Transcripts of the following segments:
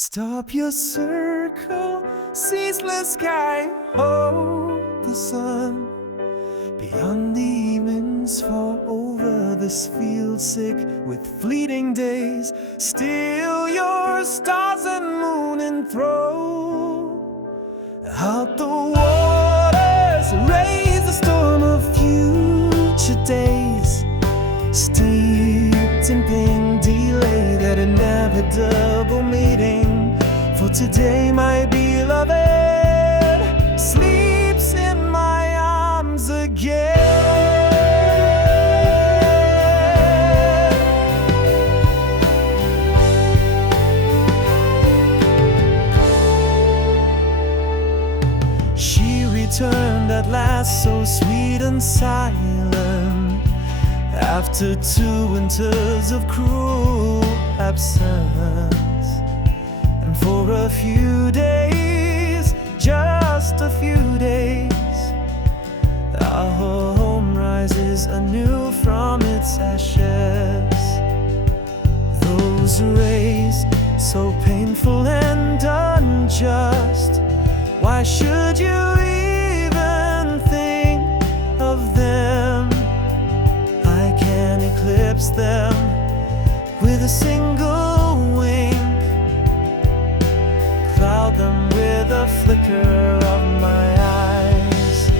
Stop your circle, ceaseless sky, hold the sun. Beyond the evenings fall over this field sick with fleeting days. Steal your stars and moon and throw out the waters. Raise the storm of future days. Steeped in pain, delay that inevitable meeting. For today my beloved sleeps in my arms again. She returned at last, so sweet and silent, after 2 winters of cruel absence. And for a few days, just a few days, our home rises anew from its ashes. Those rays, so painful and unjust, why should you even think of them? I can eclipse them with a single wink, cloud them with a flicker of my eyes.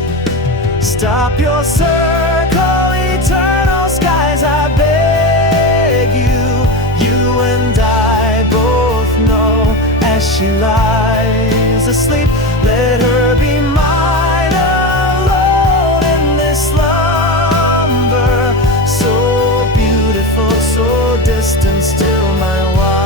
Stop your circle, eternal skies, I beg you. You and I both know, as she lies asleep, let her be mine alone in this slumber. So beautiful, so distant, still my wife.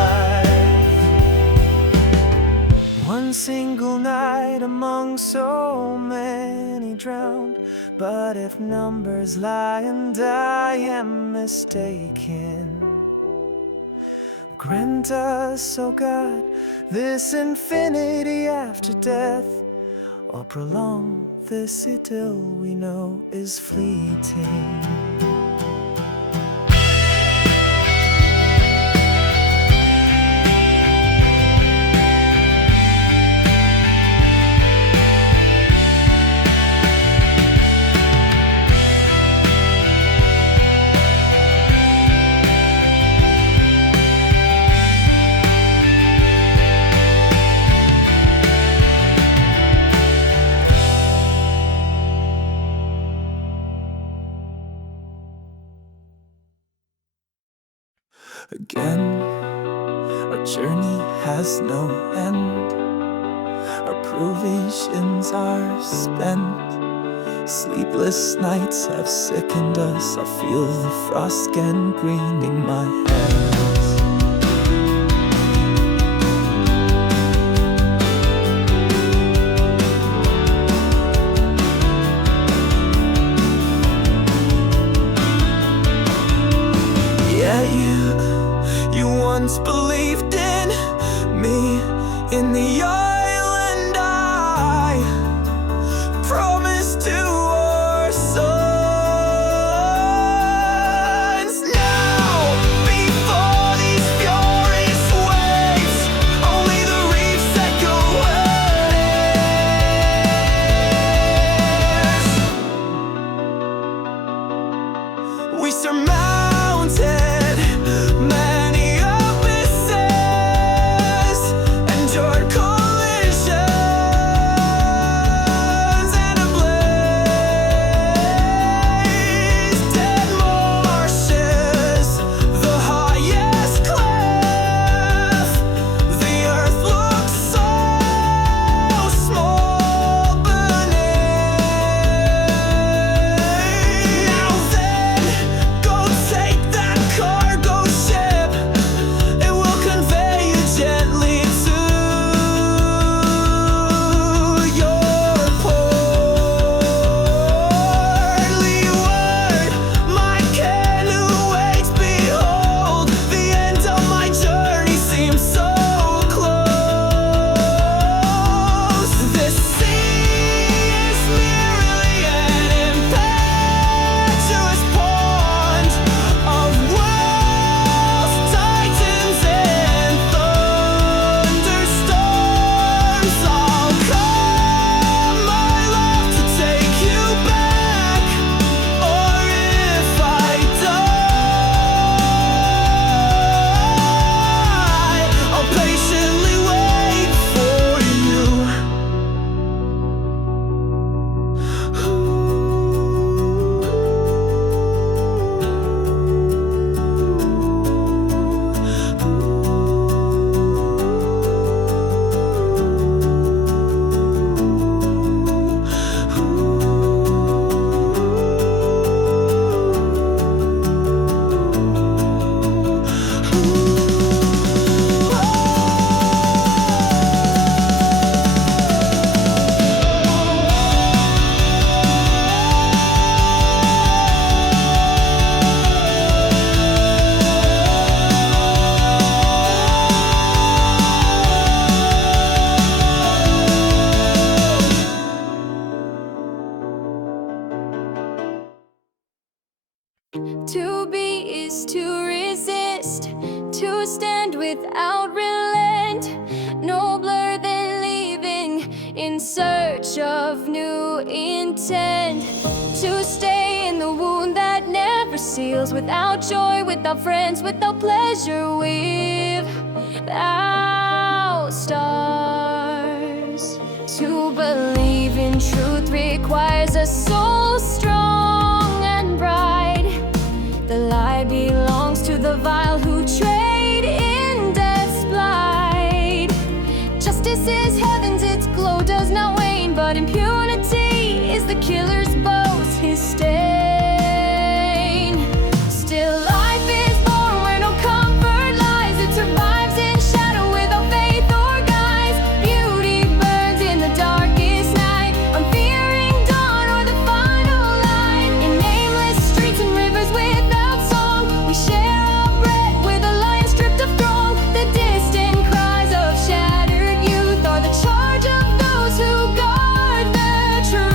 One single night among so many drowned. But if numbers lie and I am mistaken, grant us, O God, this infinity after death, or prolong this idyll we know is fleeting. Again, our journey has no end. Our provisions are spent. Sleepless nights have sickened us. I feel the frost gangrening my hands. Yeah, you once believed in me, in the oil, and I promised to our sons. Now, before these furious waves, only the reefs echo words. We surmounted many abysses, endured cold without relent, nobler than leaving in search of new intent. To stay in the wound that never seals, without joy, without friends, without pleasure, without stars. To believe in truth requires a soul strong and bright. The lie belongs to the vile who trade in death's blight. Justice is heaven's, its glow does not wane, but impunity is the killer's boast, his stain. Still life is born where no comfort lies. It survives in shadow without faith or guise. Beauty burns in the darkest night, unfearing dawn or the final light. In nameless streets and rivers without song, we share our bread with a lion stripped of throng. The distant cries of shattered youth are the charge of those who guard the truth.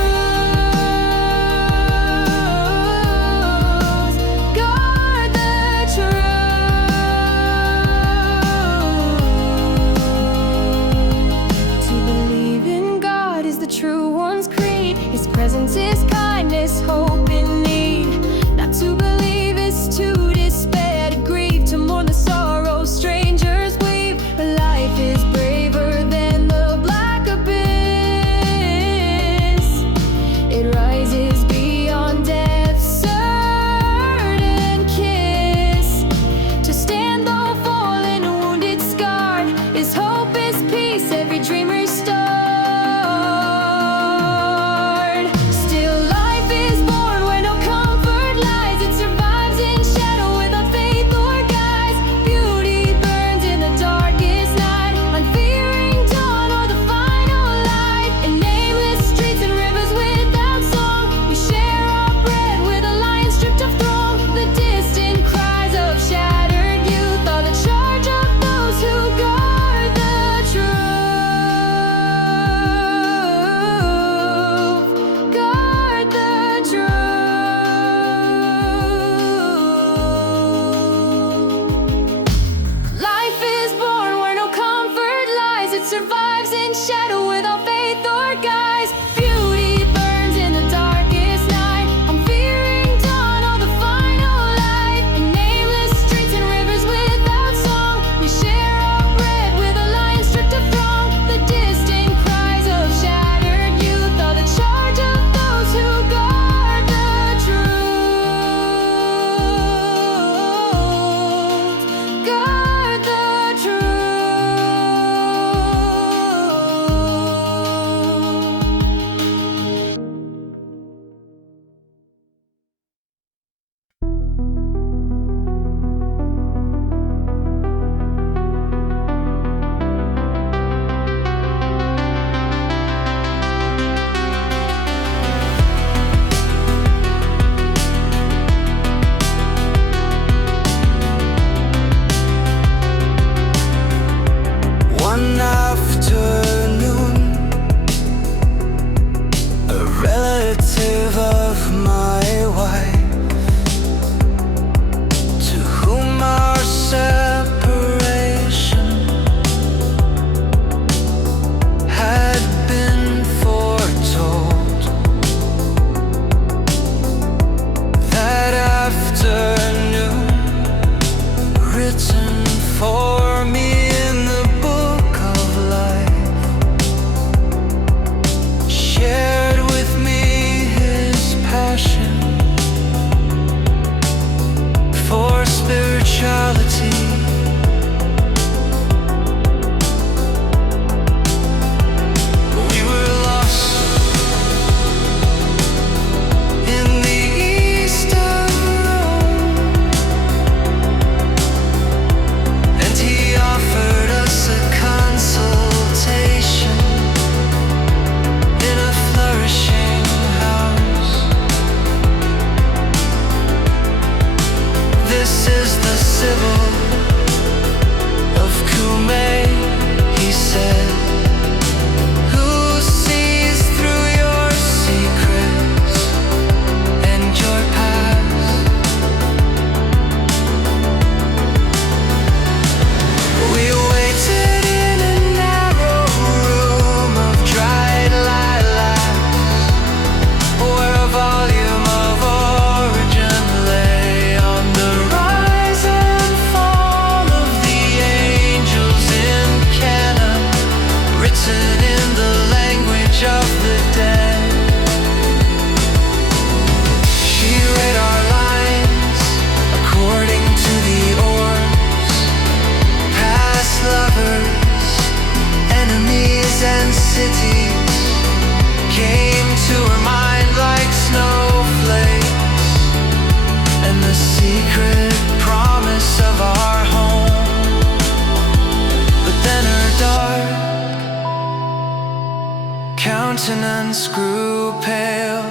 countenance grew pale.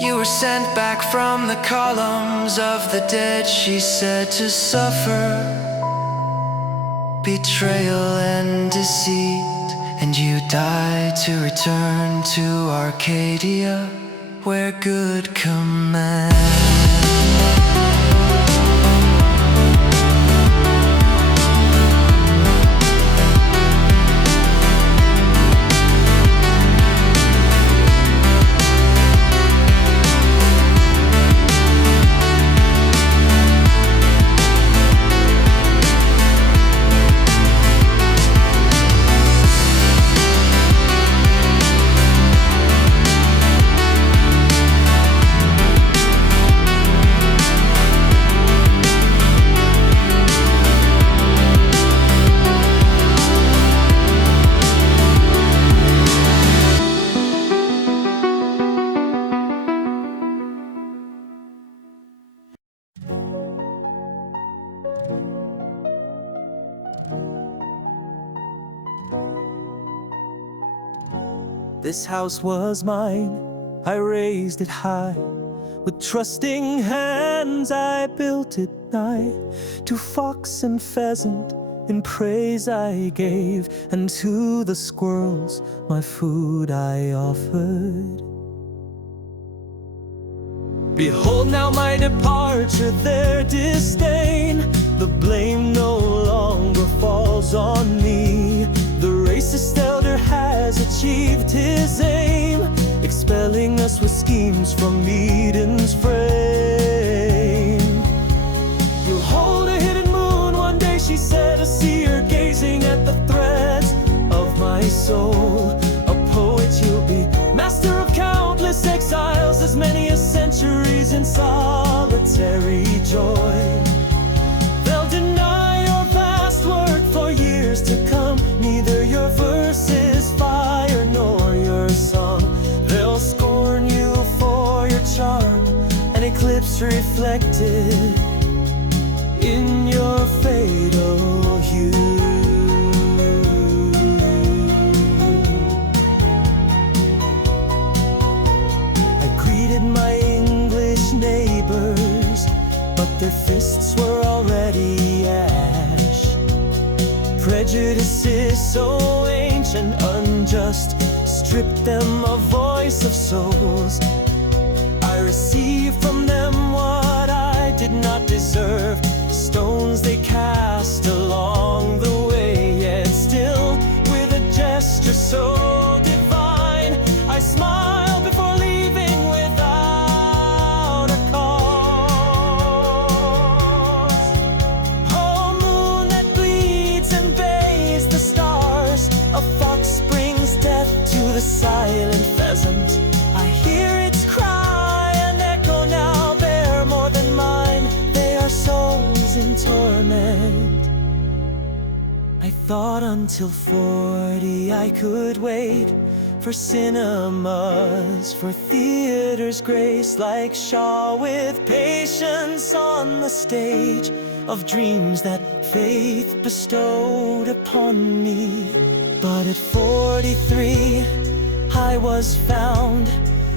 You were sent back from the columns of the dead, she said, to suffer betrayal and deceit. And you died to return to Arcadia, where good commands. This house was mine, I raised it high. With trusting hands I built it nigh. To fox and pheasant in praise I gave, and to the squirrels my food I offered. Behold now my departure, their disdain. The blame no longer falls on me. The racist elder has achieved his aim, expelling us with schemes from Eden's frame. You'll hold a hidden moon one day, she said, a seer gazing at the threads of my soul. A poet you'll be, master of countless exiles, as many as centuries in solitary joy. They'll deny your vast work for years to come, neither your verses fire nor your song. They'll scorn you for your charm, an eclipse reflected in your fatal hue. I greeted my English neighbors, but their fists were already ash. Prejudices so ancient, unjust, stripped them of voice of souls. I received from them what I did not deserve, stones they cast along the way. Yet still, with a gesture so divine, I smiled before leaving without a cause. Oh, moon that bleeds and bathes the stars, a fox brings death to the silent pheasant. I hear its cry and echo now bear more than mine. They are souls in torment. I thought until 40 I could wait for cinemas, for theater's grace, like Shaw, with patience on the stage of dreams that faith bestowed upon me. But at 43 I was found,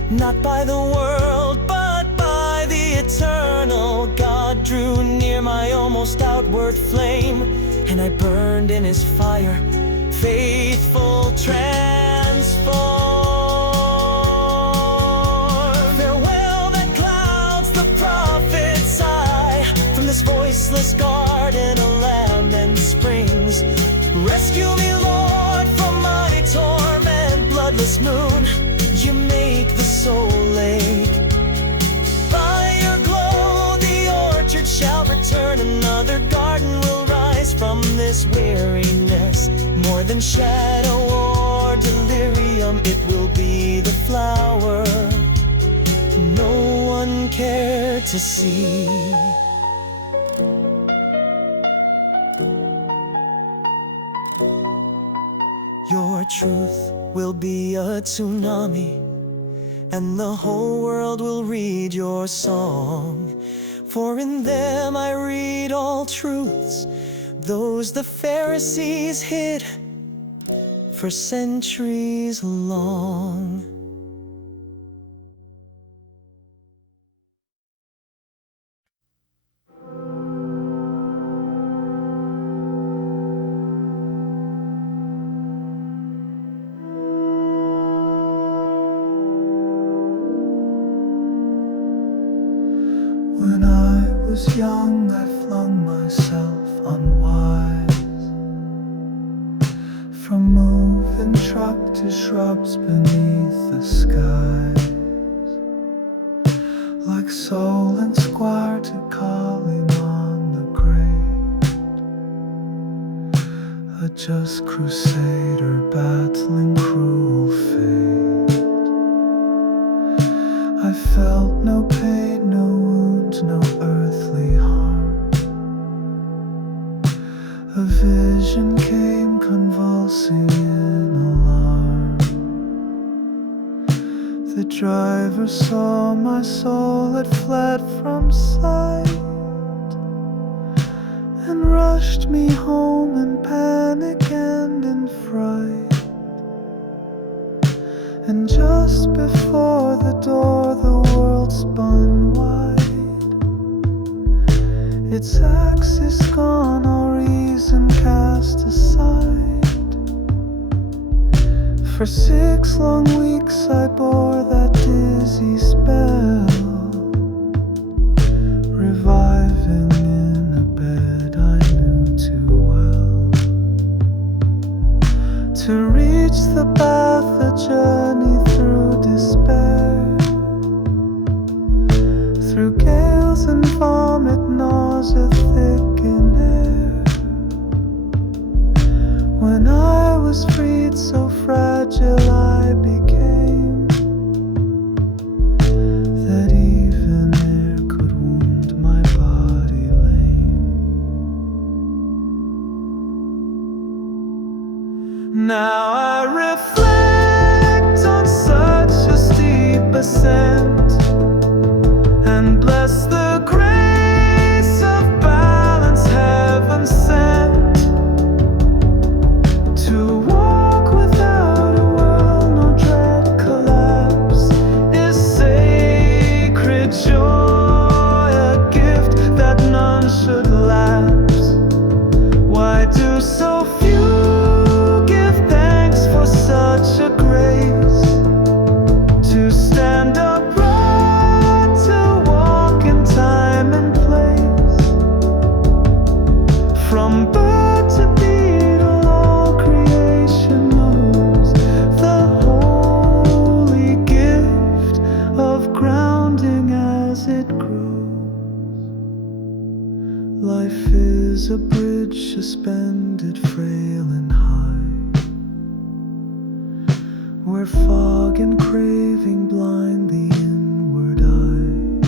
not by the world but by the eternal. God drew near my almost outward flame, and I burned in his fire, faithful transform. Farewell that clouds the prophet's eye, from this voiceless garden a lamb and springs. Rescue me, Lord, from my torment. Bloodless moon, you make the soul ache. By your glow the orchard shall return, another garden will rise from this weariness. More than shadow or delirium, it will be the flower no one cared to see. Your truth will be a tsunami, and the whole world will read your song. For in them I read all truths, those the Pharisees hid for centuries long. When I was young, I flung myself unwise from moving truck to shrubs beneath the skies, like soul and squire to calling on the great, a just crusader battling cruel fate. I felt no pain, no wound, no earthly harm. A vision came convulsing in alarm. The driver saw my soul, it fled from sight, and rushed me home in panic and in fright. And just before the door, the world spun wide, its axis gone, all reason cast aside. For 6 long weeks I bore that dizzy spell, reviving in a bed I knew too well. To reach the path, a journey through despair, through gales and vomit, nausea thick in air. When I was freed, so fragile I became, that even air could wound my body lame. Now I reflect on such a steep ascent, and bless the grace of balance heaven sent, to walk without a whirl, no dread collapse, is sacred joy, a gift that none should lapse. Why do so few give thanks for such a grace, to stand upright, to walk in time and place? From bird to beetle, all creation knows the holy gift of grounding as it grows. Life is a bridge suspended frail and high, where fog and craving blind the inward eye.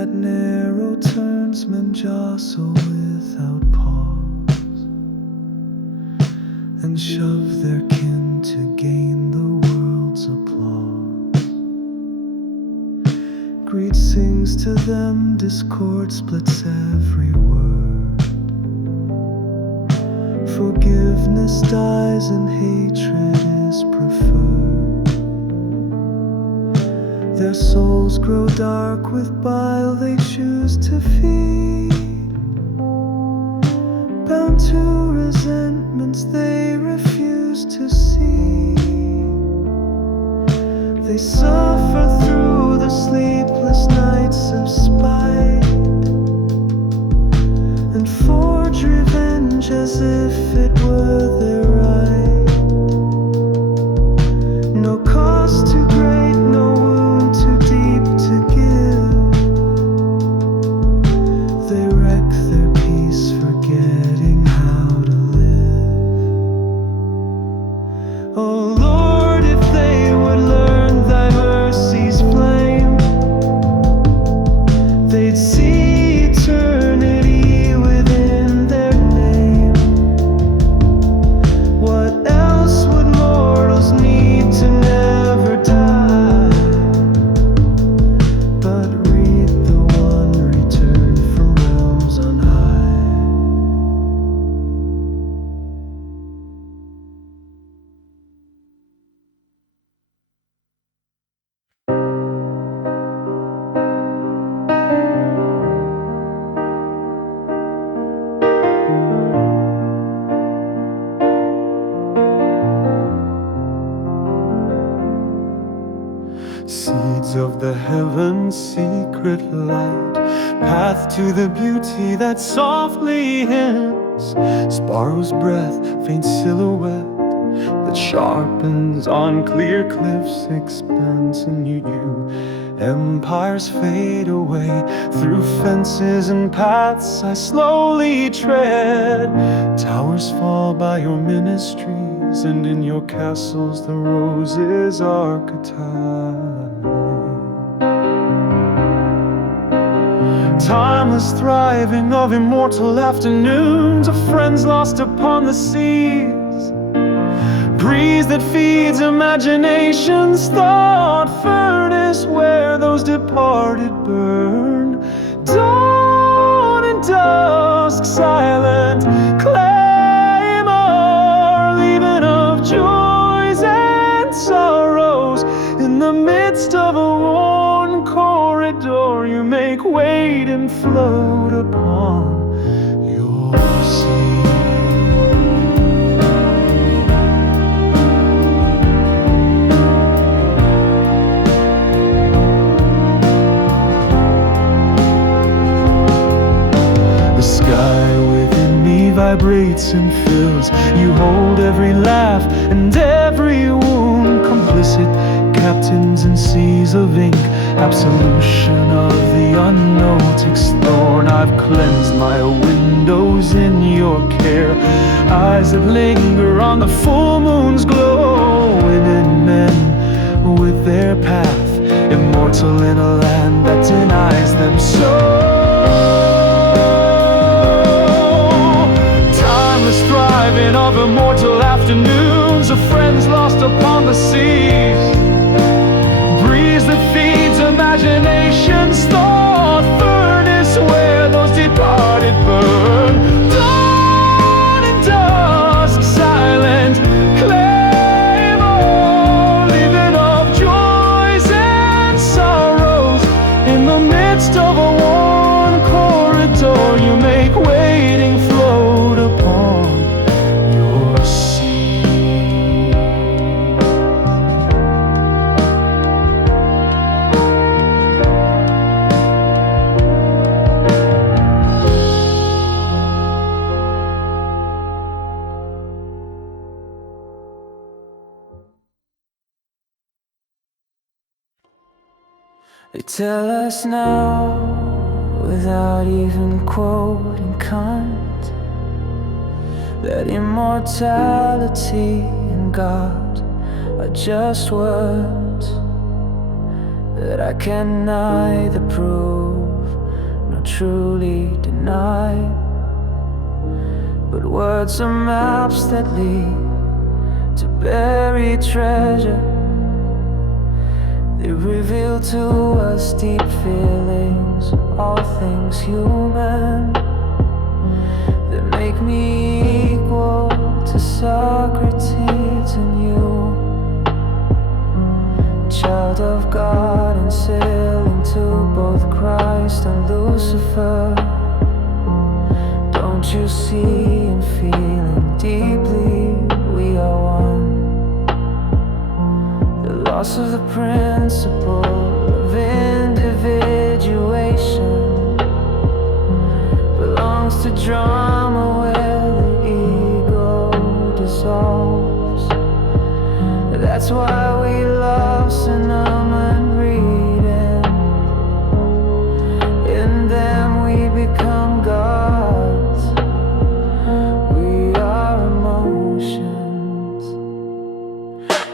At narrow turns men jostle without pause, and shove their kin to gain the world's applause. Greed sings to them, discord splits every word. Forgiveness dies and hatred is preferred. Their souls grow dark with bile they choose to feed, bound to resentments they refuse to see. They suffer through the sleepless nights of spite, and forge revenge as if it were their right. No cost too great, no wound too deep to give. They wreck their peace, forgetting how to live. Oh Lord, if they would learn thy mercy's flame, they'd see eternity within their name. secret light, path to the beauty that softly hymns. Sparrow's breath, faint silhouette that sharpens on clear cliffs, expanse anew. Empires fade away through fences and paths I slowly tread. Towers fall by your ministries, and in your castles the roses archetype. Timeless thriving of immortal afternoons, of friends lost upon the seas. Breeze that feeds imagination's thought furnace, where those departed burn. Dawn and dusk, silent claymore, leaving of joys and sorrows. In the midst of a worn corridor, you make weight and float upon your sea. Vibrates and fills. You hold every laugh and every wound. Complicit captains in seas of ink, absolution of the unnoticed thorn. I've cleansed my windows in your care, eyes that linger on the full moon's glow. Women, men with their path, immortal in a land that denies them so. Thriving of immortal afternoons, of friends lost upon the seas. Breeze that feeds imagination's thought furnace, where those departed burn. Dawn and dusk, silent claymore, leaving of joys and sorrows. In the midst of a worn corridor, you make waiting float upon your sea. They tell us now, without even quoting Kant, that immortality and God are just words that I can neither prove nor truly deny. But words are maps that lead to buried treasure. They reveal to us deep feelings, all things human, that make me equal to Socrates and you. Child of God and sailing to both Christ and Lucifer. Don't you see, and feeling deeply, we are one. The loss of the principle of individuation belongs to drama where the ego dissolves. That's why we love cinnamon reading. In them we become gods. We are emotions.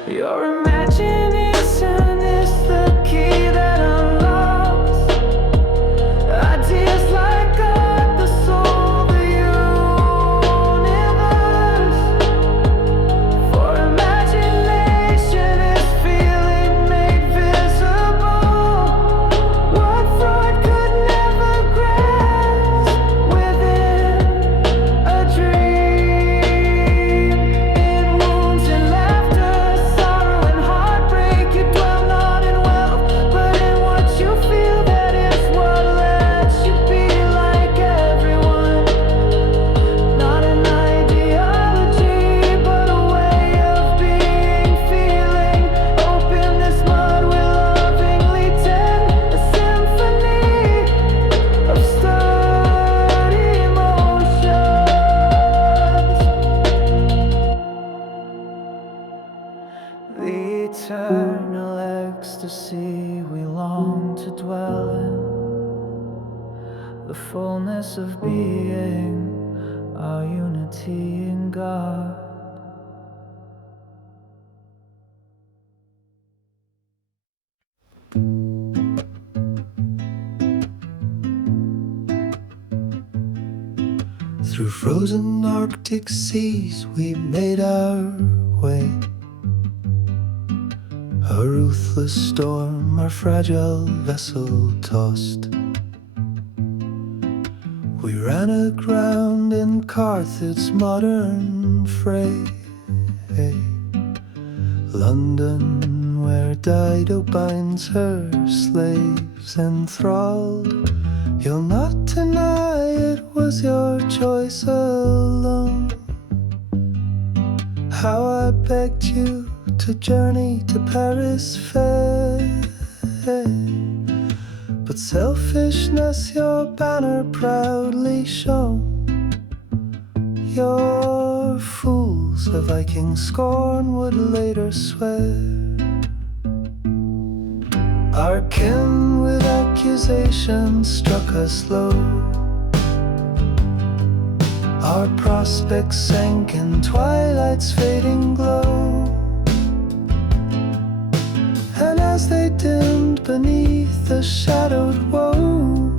Your imagination is the key that unlocks ideas like God, the soul, the universe. For imagination reality in God. Through frozen Arctic seas we made our way. A ruthless storm our fragile vessel tossed. We ran aground in Carthage modern fray. London, where Dido binds her slaves enthralled. You'll not deny it was your choice alone. How I begged you to journey to Paris fair, but selfishness your banner proudly shone. Your fools a Viking scorn would later swear. Our kin with accusations struck us low. Our prospects sank in twilight's fading glow. And as they dimmed beneath the shadowed woe,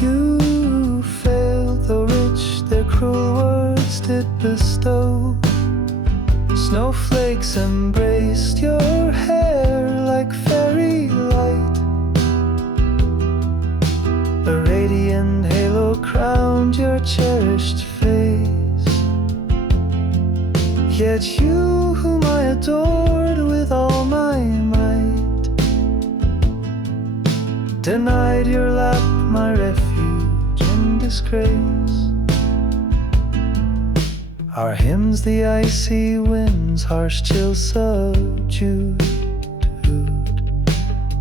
you failed, though rich their cruel words did bestow. Snowflakes embraced your hair like fairy light. A radiant halo crowned your cherished face. Yet you, whom I adored with all my might, denied your lap my refuge in disgrace. Our hymns the icy winds harsh chill subdued,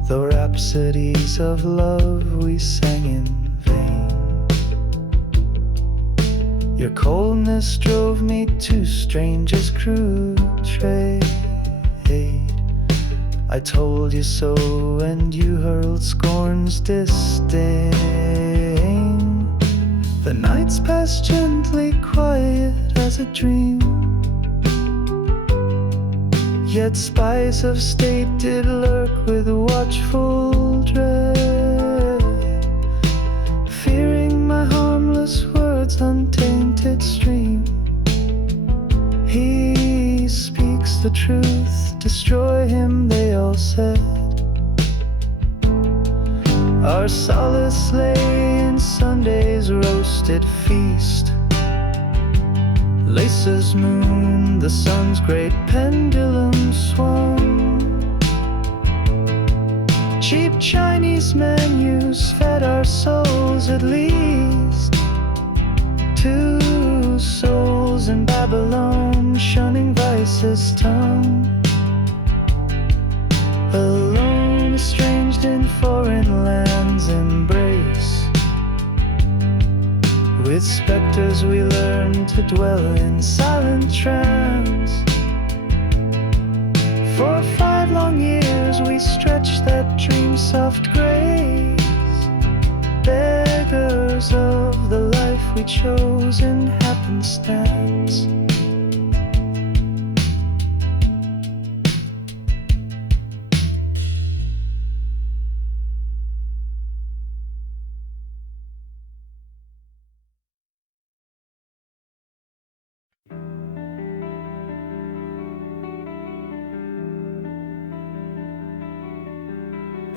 though rhapsodies of love we sang in vain. Your coldness drove me to strangers' crude trade. I told you so and you hurled scorn's disdain. The nights passed gently quiet as a dream, yet spies of state did lurk with watchful dread, fearing my harmless words' untainted stream. He speaks the truth, destroy him, they all said. Our solace lay in Sunday's roasted feast. Lace's moon, the sun's great pendulum swung. Cheap Chinese menus fed our souls at least. 2 souls in Babylon, shunning vice's tongue. Alone, estranged in foreign lands' embrace. With specters we learned to dwell in silent trance. For 5 long years we stretched that dream's soft grace, beggars of the life we chose in happenstance.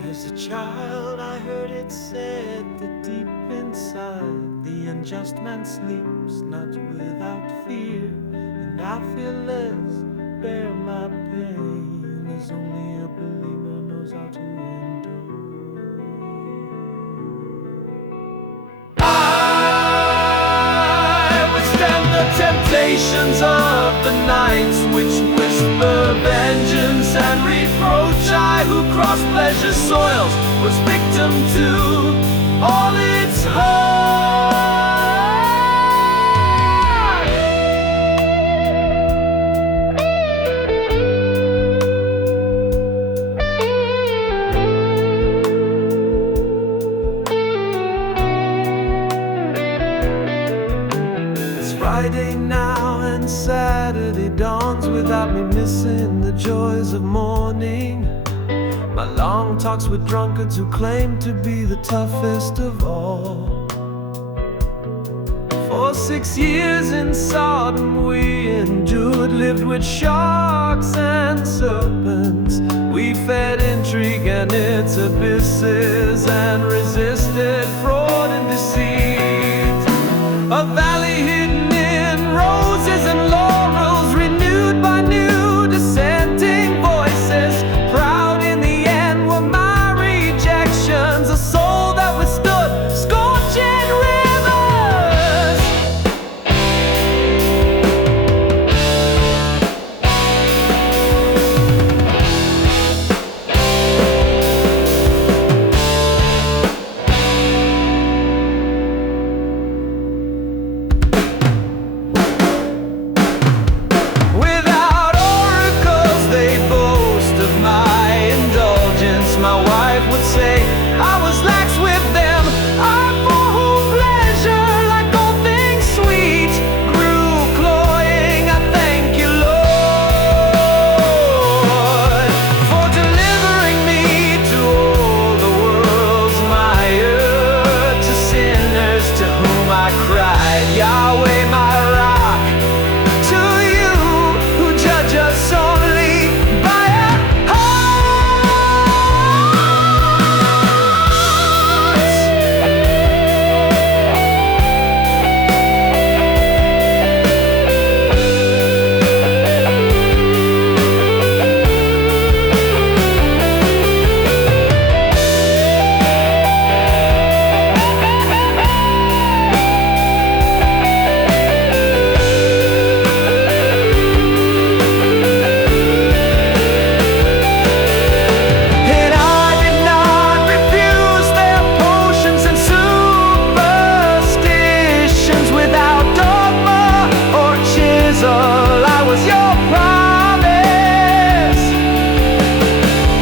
As a child I heard it said that deep inside the unjust man sleeps not without fear, and I feel less, bear my pain as only a believer knows how to endure. I withstand the temptations of the nights which whisper vengeance and reproach. I who crossed pleasure's soils was victim to all its horror. Friday now and Saturday dawns without me missing the joys of morning. My long talks with drunkards who claim to be the toughest of all. For 6 years in Sodom we endured, lived with sharks and serpents. We fed intrigue and its abysses and resisted fraud and deceit. A valley hidden in roses and laurels, renewed by new dissenting voices. Proud in the end were my rejections, a soul that withstood scorching rivers. Without oracles they boast of my indulgence. My wife would say I was lax with them. I for whom pleasure, like all things sweet, grew cloying. I thank you, Lord, for delivering me to all the world's mire, to sinners to whom I cried, Yahweh, my rock. To you who judge us only by our hearts. And I did not refuse their potions and superstitions. Without dogma or chisel, I was your promise,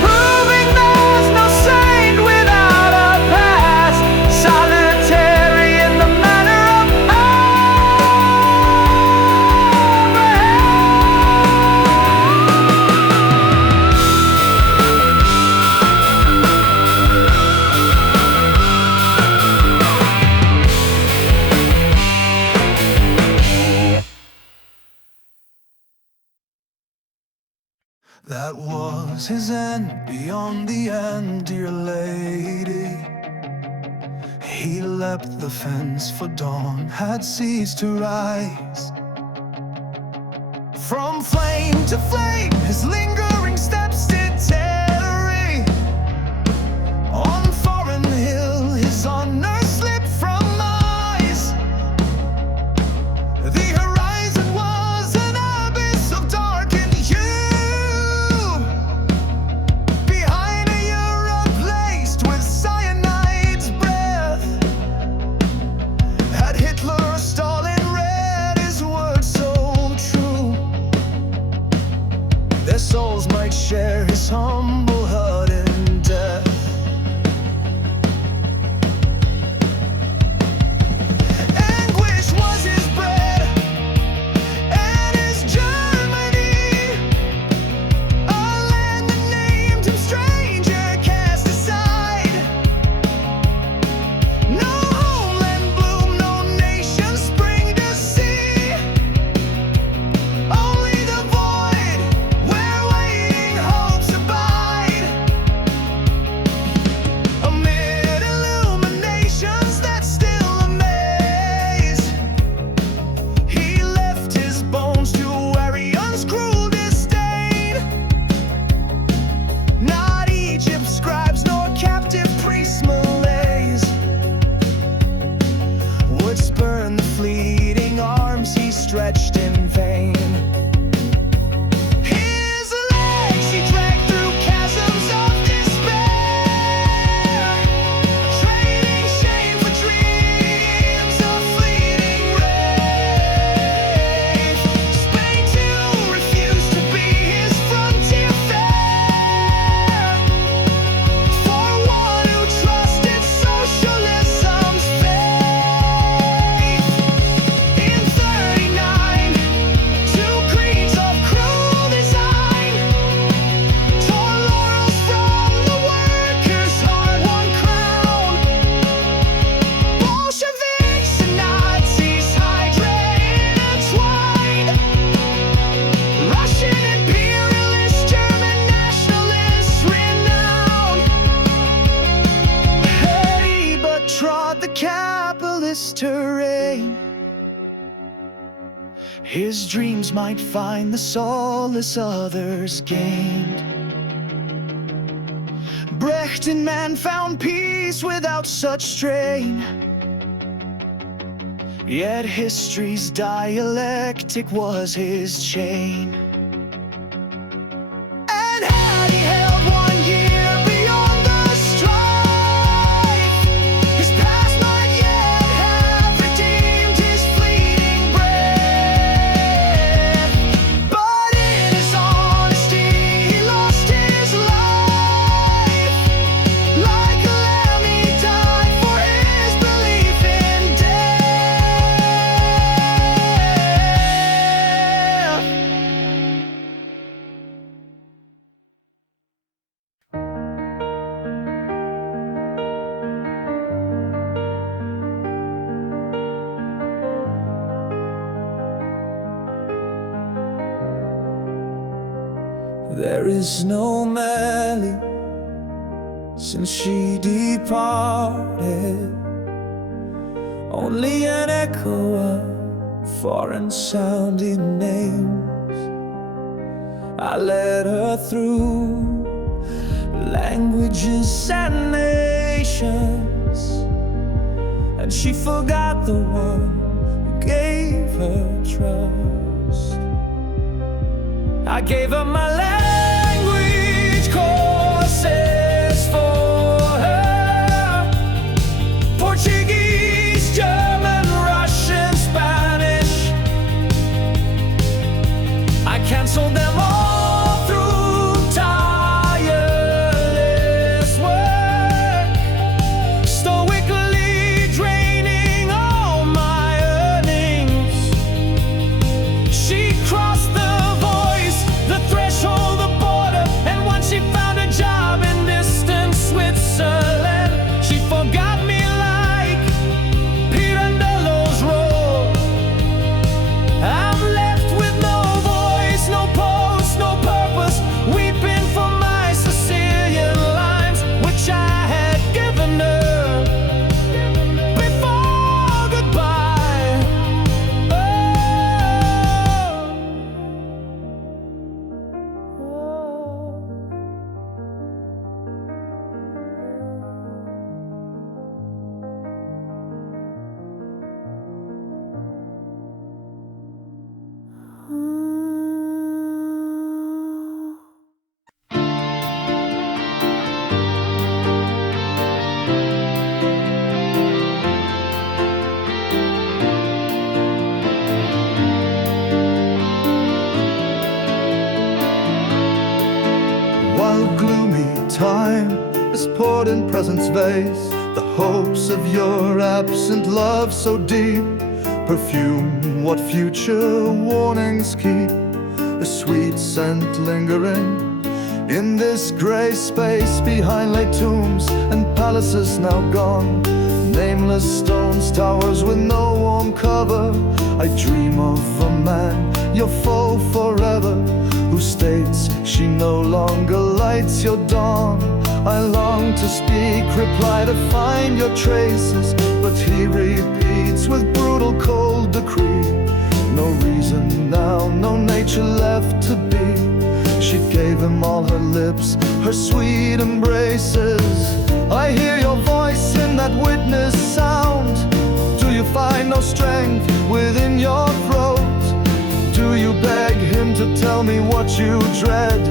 proving there's no saint without a past, solitary in the manner of That was his end, beyond the end, dear lady. He leapt the fence, for dawn had ceased to rise. From flame to flame, his lingering steps did tarry. On foreign hill, his honor slipped from eyes. The horizon was an abyss of darkened hue. Behind a Europe laced with cyanide's breath, had Hitler, Stalin read his words so true? Their souls His dreams might find the solace others gained. Brecht in man found peace without such strain. Yet history's dialectic was his chain. And had he held 1 year beyond the strife, his past might yet have redeemed his fleeting breath. But in his honesty he lost his life. Like a lamb he died for his belief in death. There is no Melly since she departed, only an echo of foreign sounding names. I led her through languages and nations, and she forgot the one who gave her trust. I gave her my language courses for her: Portuguese, German, Russian, Spanish. I canceled them all through tireless work, stoically draining all my earnings. She crossed the threshold, the border, and once she found a job in distant Switzerland, she forgot me like Pirandello's roll. I'm left with no voice, no pose, no purpose, weeping for my Sicilian lines, which I had given her before goodbye. While gloomy time is poured in present's vase, the hopes of your absent love so deep perfume what future warnings keep. A sweet scent lingering in this gray space behind late tombs and palaces now gone. Nameless stones, towers with no warm cover. I dream of a man, your foe forever, who states she no longer lights your dawn. I long to speak, reply to find your traces, but he repeats with brutal cold decree. No reason now, no nature left to be. She gave him all her lips, her sweet embraces. I hear your voice in that witness sound. Do you find no strength within your throat? Do you beg him to tell me what you dread?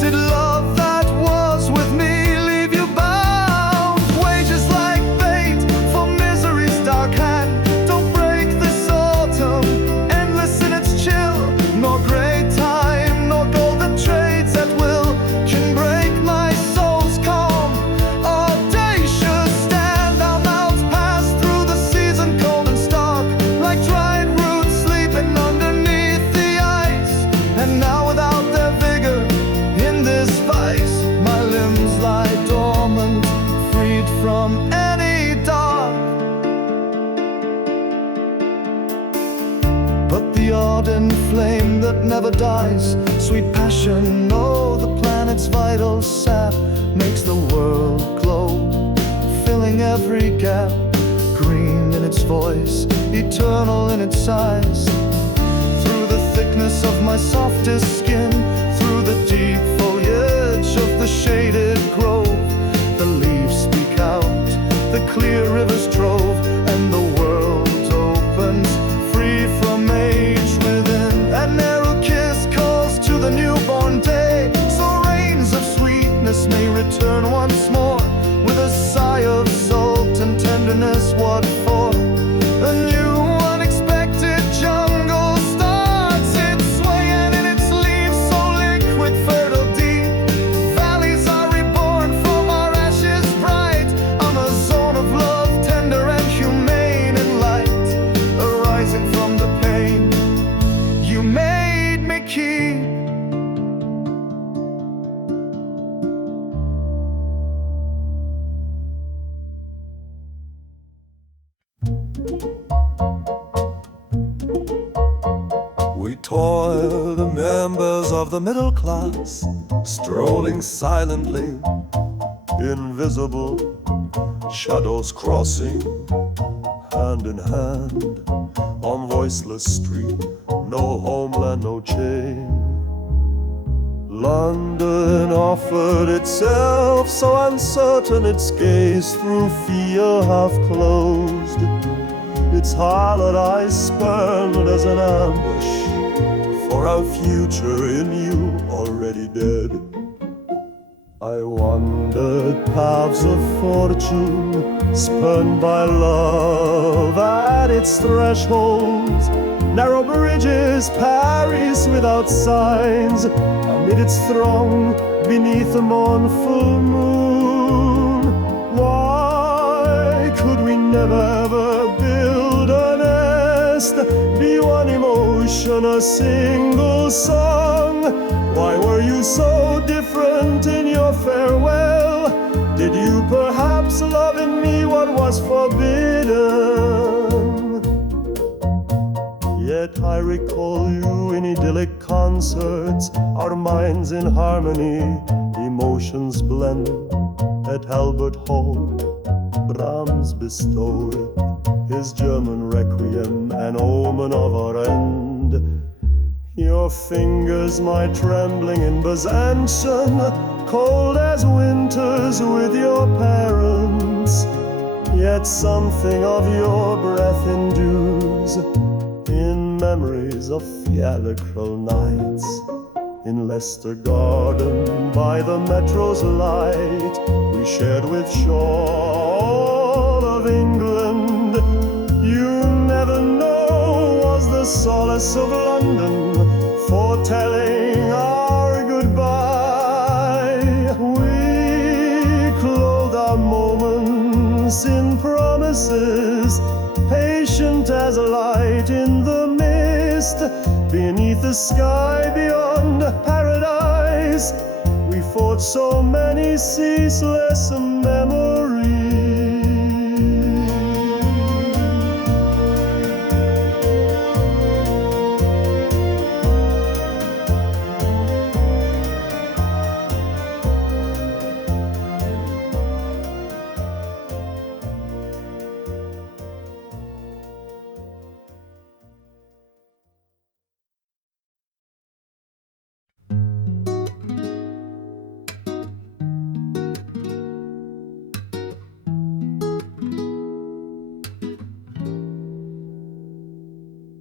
Did love that was with me leave you bound? Wages like fate for misery's dark hand. Don't break this autumn, endless in its chill, nor great time, nor golden trades at will can break my soul's calm. Audacious stand, our mouths pass through the season cold and stark, like dried roots sleeping underneath the ice. And now without their vigor in this vice, my limbs lie dormant, freed from any dark. But the ardent flame that never dies, sweet passion, oh, the planet's vital sap, makes the world glow, filling every gap. Green in its voice, eternal in its size. thickness of my softest skin. Through the deep foliage of the shaded grove, the leaves speak out, the clear rivers trove, and the world opens free from age within. An narrow kiss calls to the newborn day, so rains of sweetness may return once more. With a sigh of salt and tenderness, what for? A new unexpected jungle starts its sway, and in its leaves so liquid, fertile, deep, valleys are reborn from our ashes bright. I'm a zone of love, tender and humane and light, arising from the pain you made me keep. We toil, the members of the middle class, strolling silently, invisible, shadows crossing, hand in hand, on voiceless street, no homeland, no chain. London offered itself so uncertain, its gaze through fear half closed, its harlot eyes spurned as an ambush for our future in you already dead. I wandered paths of fortune, spurned by love at its thresholds, narrow bridges, Paris without signs, amid its throng, beneath a mournful moon. Why could we never ever build a nest, be one emotion, a single song? Why were you so different in your farewell? Did you perhaps love in me what was forbidden? Yet I recall you in idyllic concerts, our minds in harmony, emotions blended. At Albert Hall, Brahms bestowed his German requiem, an omen of our end. Your fingers, my trembling in Byzantium, cold as winters with your parents. Yet something of your breath endures in memories of theatrical nights, in Leicester Garden by the metro's light, we shared with shore of England. You never know was the solace of London, foretelling our goodbye. We clothed our moments in promises, patient as a light in the mist, beneath the sky beyond paradise. We fought so many ceaseless memories.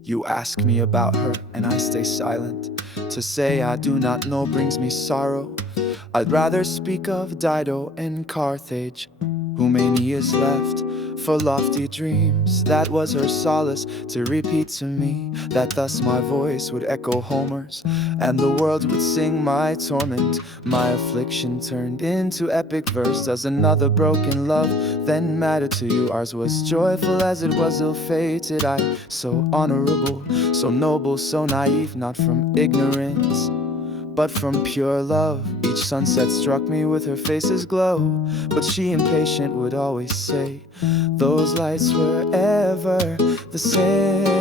You ask me about her, and I stay silent. To say I do not know brings me sorrow. I'd rather speak of Dido and Carthage, who many years left for lofty dreams. That was her solace to repeat to me, that thus my voice would echo Homer's, and the world would sing my torment. My affliction turned into epic verse. Does another broken love then matter to you? Ours was joyful as it was ill-fated. I, so honorable, so noble, so naive, not from ignorance, but from pure love. Each sunset struck me with her face's glow, but she impatient would always say, those lights were ever the same.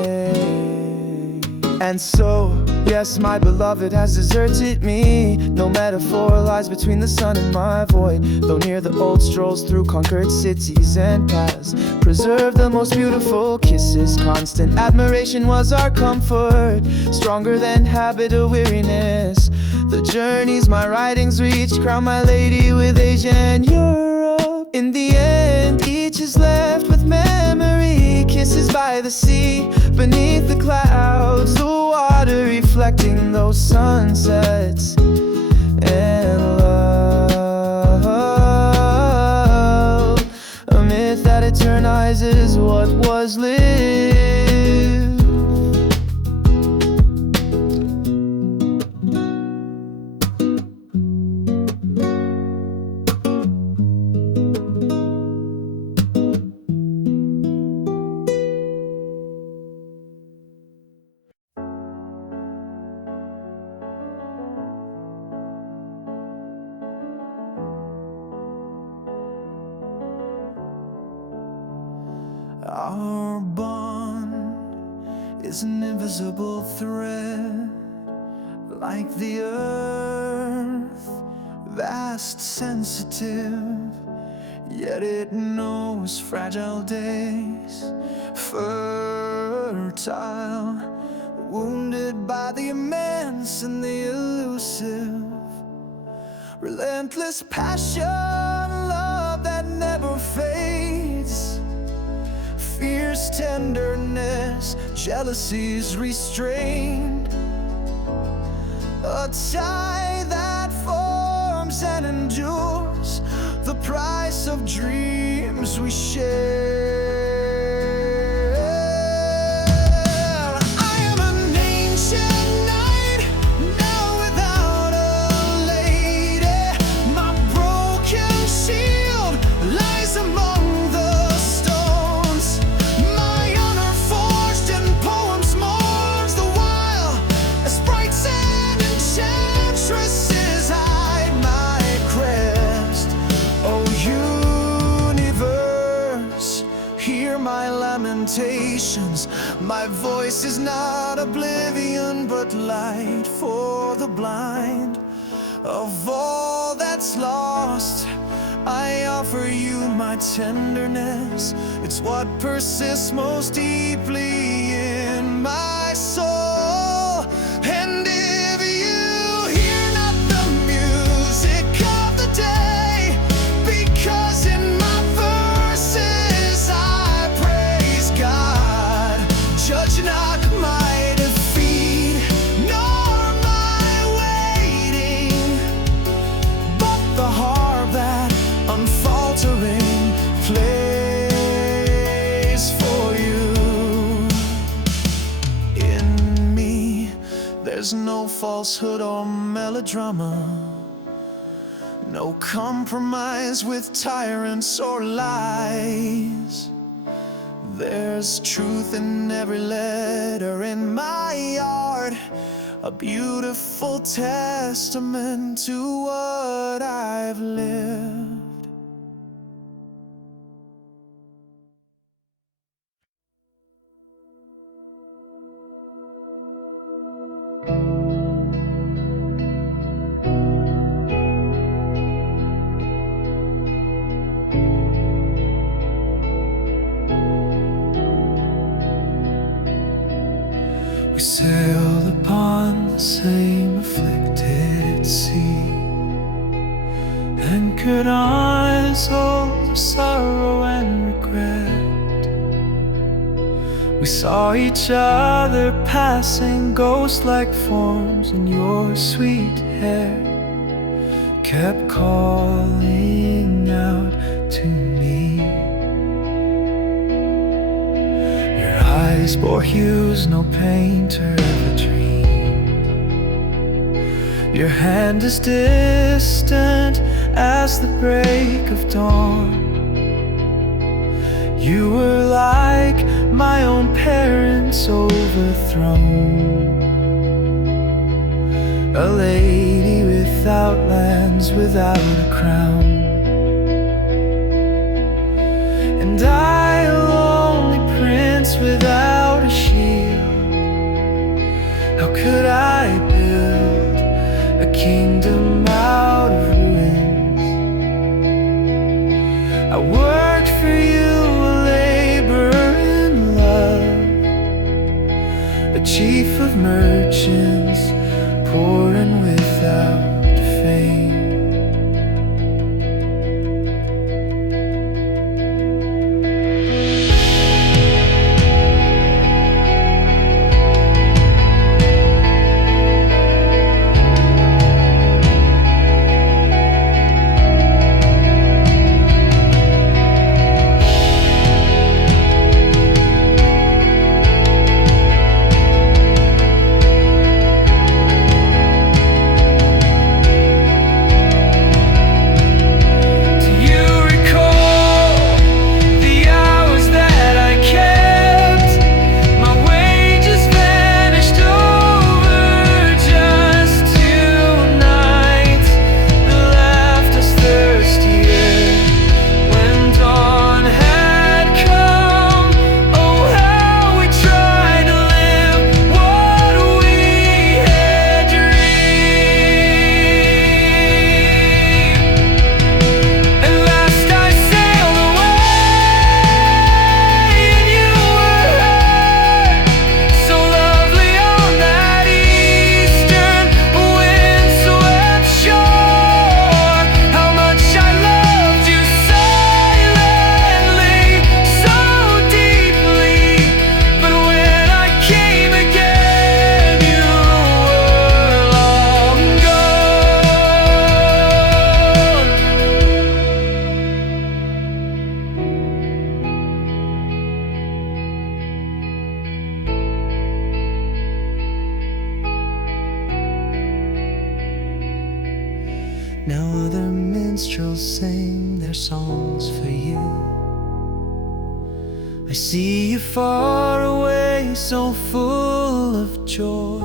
And so Yes, my beloved has deserted me. No metaphor lies between the sun and my void. Though near the old strolls through conquered cities and paths, preserve the most beautiful kisses. Constant admiration was our comfort, stronger than habit or weariness. The journeys my writings reached crown my lady with Asia and Europe. In the end, each is left with memory. Kisses by the sea, beneath the clouds, the water reflecting those sunsets. And love, a myth that eternizes what was lived. Our bond is an invisible thread, like the earth, vast, sensitive, yet it knows fragile days, fertile, wounded by the immense and the elusive, relentless passion, love that never fades. Fierce tenderness, jealousy's restrained, a tie that forms and endures, the price of dreams we share. I am an ancient knight, now without a lady. My broken shield lies among the stones. My honor forged in poems mourns the while, as sprites and enchantresses hide my crest. Oh universe, hear my lamentations. My voice is not oblivion, but light for the blind. Of all that's lost, I offer you my tenderness. It's what persists most deeply in my soul. And if you hear not the music of the day, because in my verses I praise God, judge not my defeat, nor my waiting, but the harp that unfaltering plays for you. In me, there's no falsehood or melodrama, no compromise with tyrants or lies. There's truth in every letter in my art, a beautiful testament to what I've lived. We sailed upon the same afflicted sea, anchored on its souls of sorrow and regret. We saw each other passing, ghost-like forms in your sweet hair kept calling out to me. Eyes bore hues no painter ever dreamed. Your hand is distant as the break of dawn. You were like my own parents overthrown, a lady without lands, without a crown. And I, a lonely prince without a shield, how could I kingdom out of ruins. I worked for you, a laborer in love, a chief of merchants, poor and without fame. Now other minstrels sing their songs for you. I see you far away, so full of joy.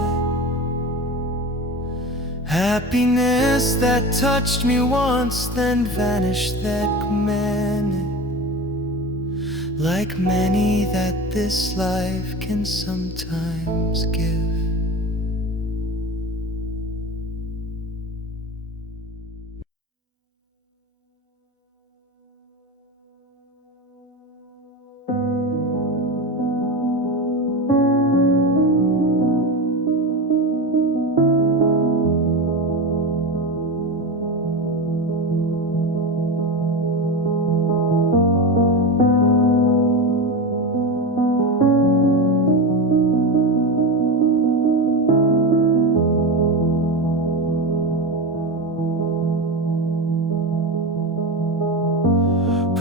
Happiness that touched me once, then vanished that minute. Like many that this life can sometimes give.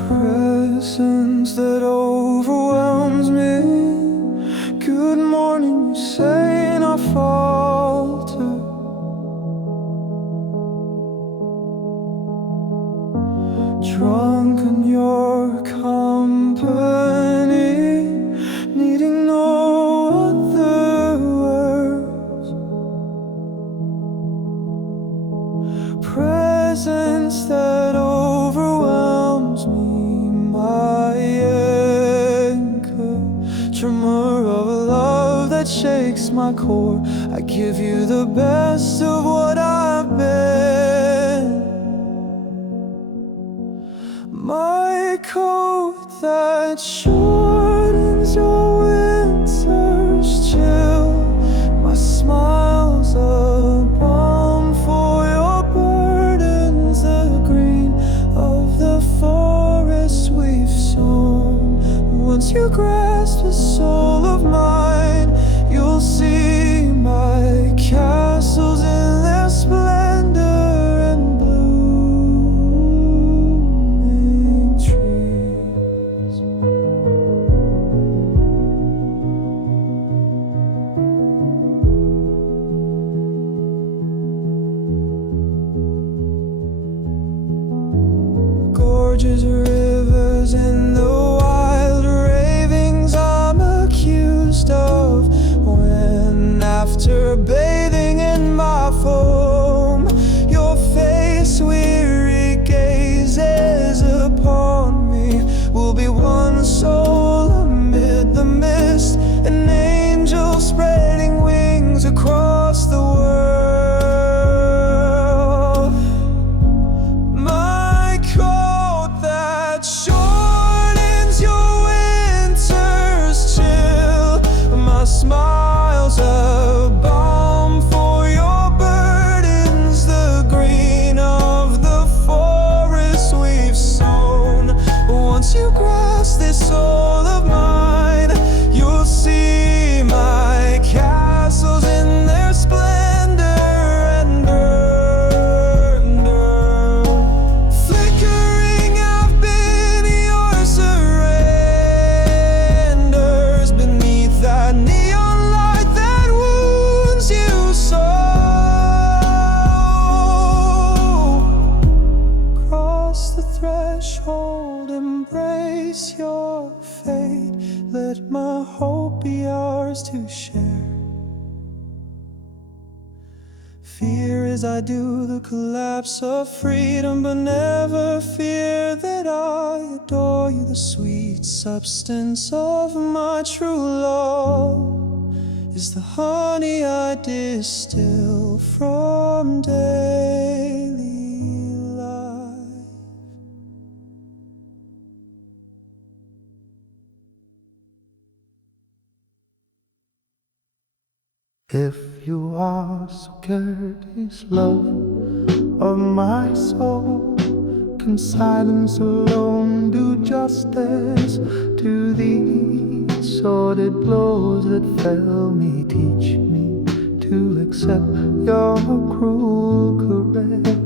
Presence that overwhelms me. Good morning, you say, not falter. Drunk in your company, needing no other words. Presence that overwhelms me. My anchor, tremor of a love that shakes my core. I give you the best of what I've been. My coat that shortens your winter's chill. My smile's a balm for your burdens. The green of the forest we've sown. Once you grasp the soul of mine, you'll see my castles in their splendor and blooming trees. Gorgeous rivers in the wild ravings I'm accused of, when after bathing in my foam, your face weary gazes upon me. We'll be one soul amid the mist, an angel spreading wings across the world. Fear as I do the collapse of freedom, but never fear that I adore you. The sweet substance of my true love is the honey I distill from daily life. If you are so courteous, love of my soul, can silence alone do justice to these sordid blows that fell me? Teach me to accept your cruel caress.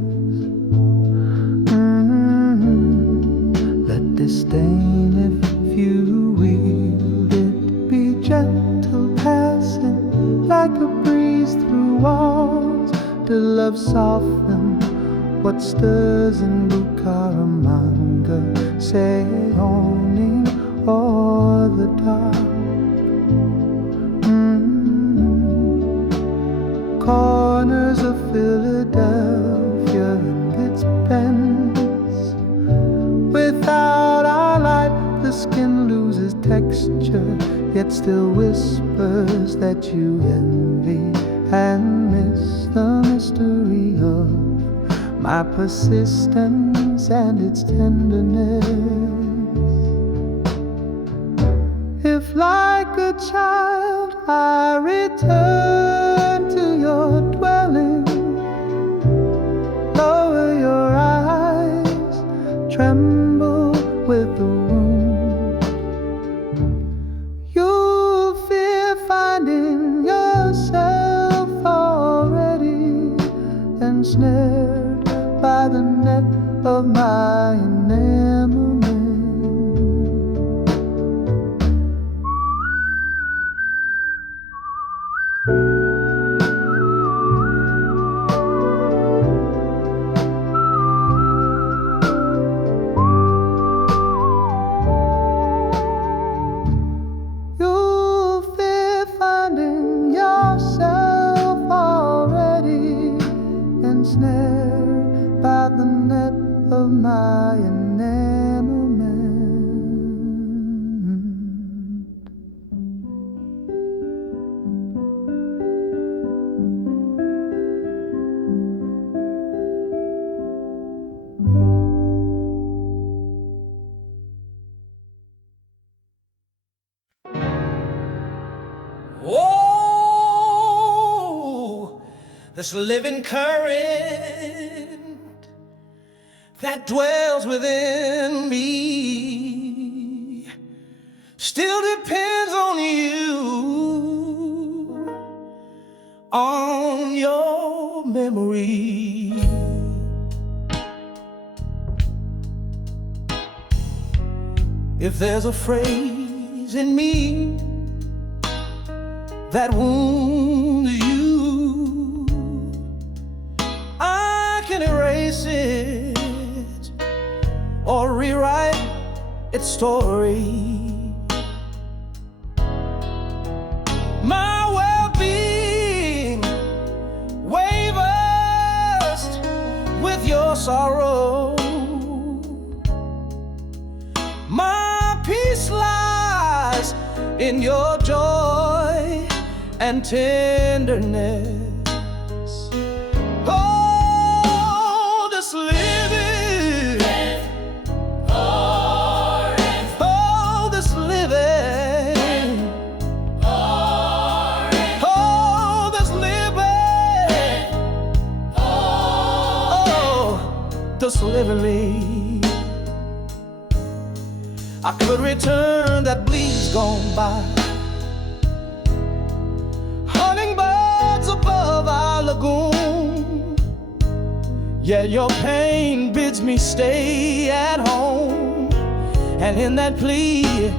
Let disdain, if you wield it, be gentle passing like a breeze through walls. To love soften what stirs in Bucaramanga, say owning o'er the dark. Corners of Philadelphia and its bends, without our light the skin loses texture, yet still whispers that you envy and miss the mystery of my persistence and its tenderness. If like a child I return to your dwelling, lower your eyes, tremble with the wound. You'll fear finding yourself already ensnared by the net of my enamel. You'll fear finding yourself already ensnared by the net of my enamel. Oh, this living current that dwells within me still depends on you, on your memory. If there's a phrase in me that wounds you, I can erase it or rewrite its story. My well-being wavers with your sorrow. My peace lies in your joy and tenderness. Oh, this living, oh, this living, oh, this living, oh, this living. I could return that bleed's gone by, hummingbirds above our lagoon. Yeah, your pain bids me stay at home, and in that plea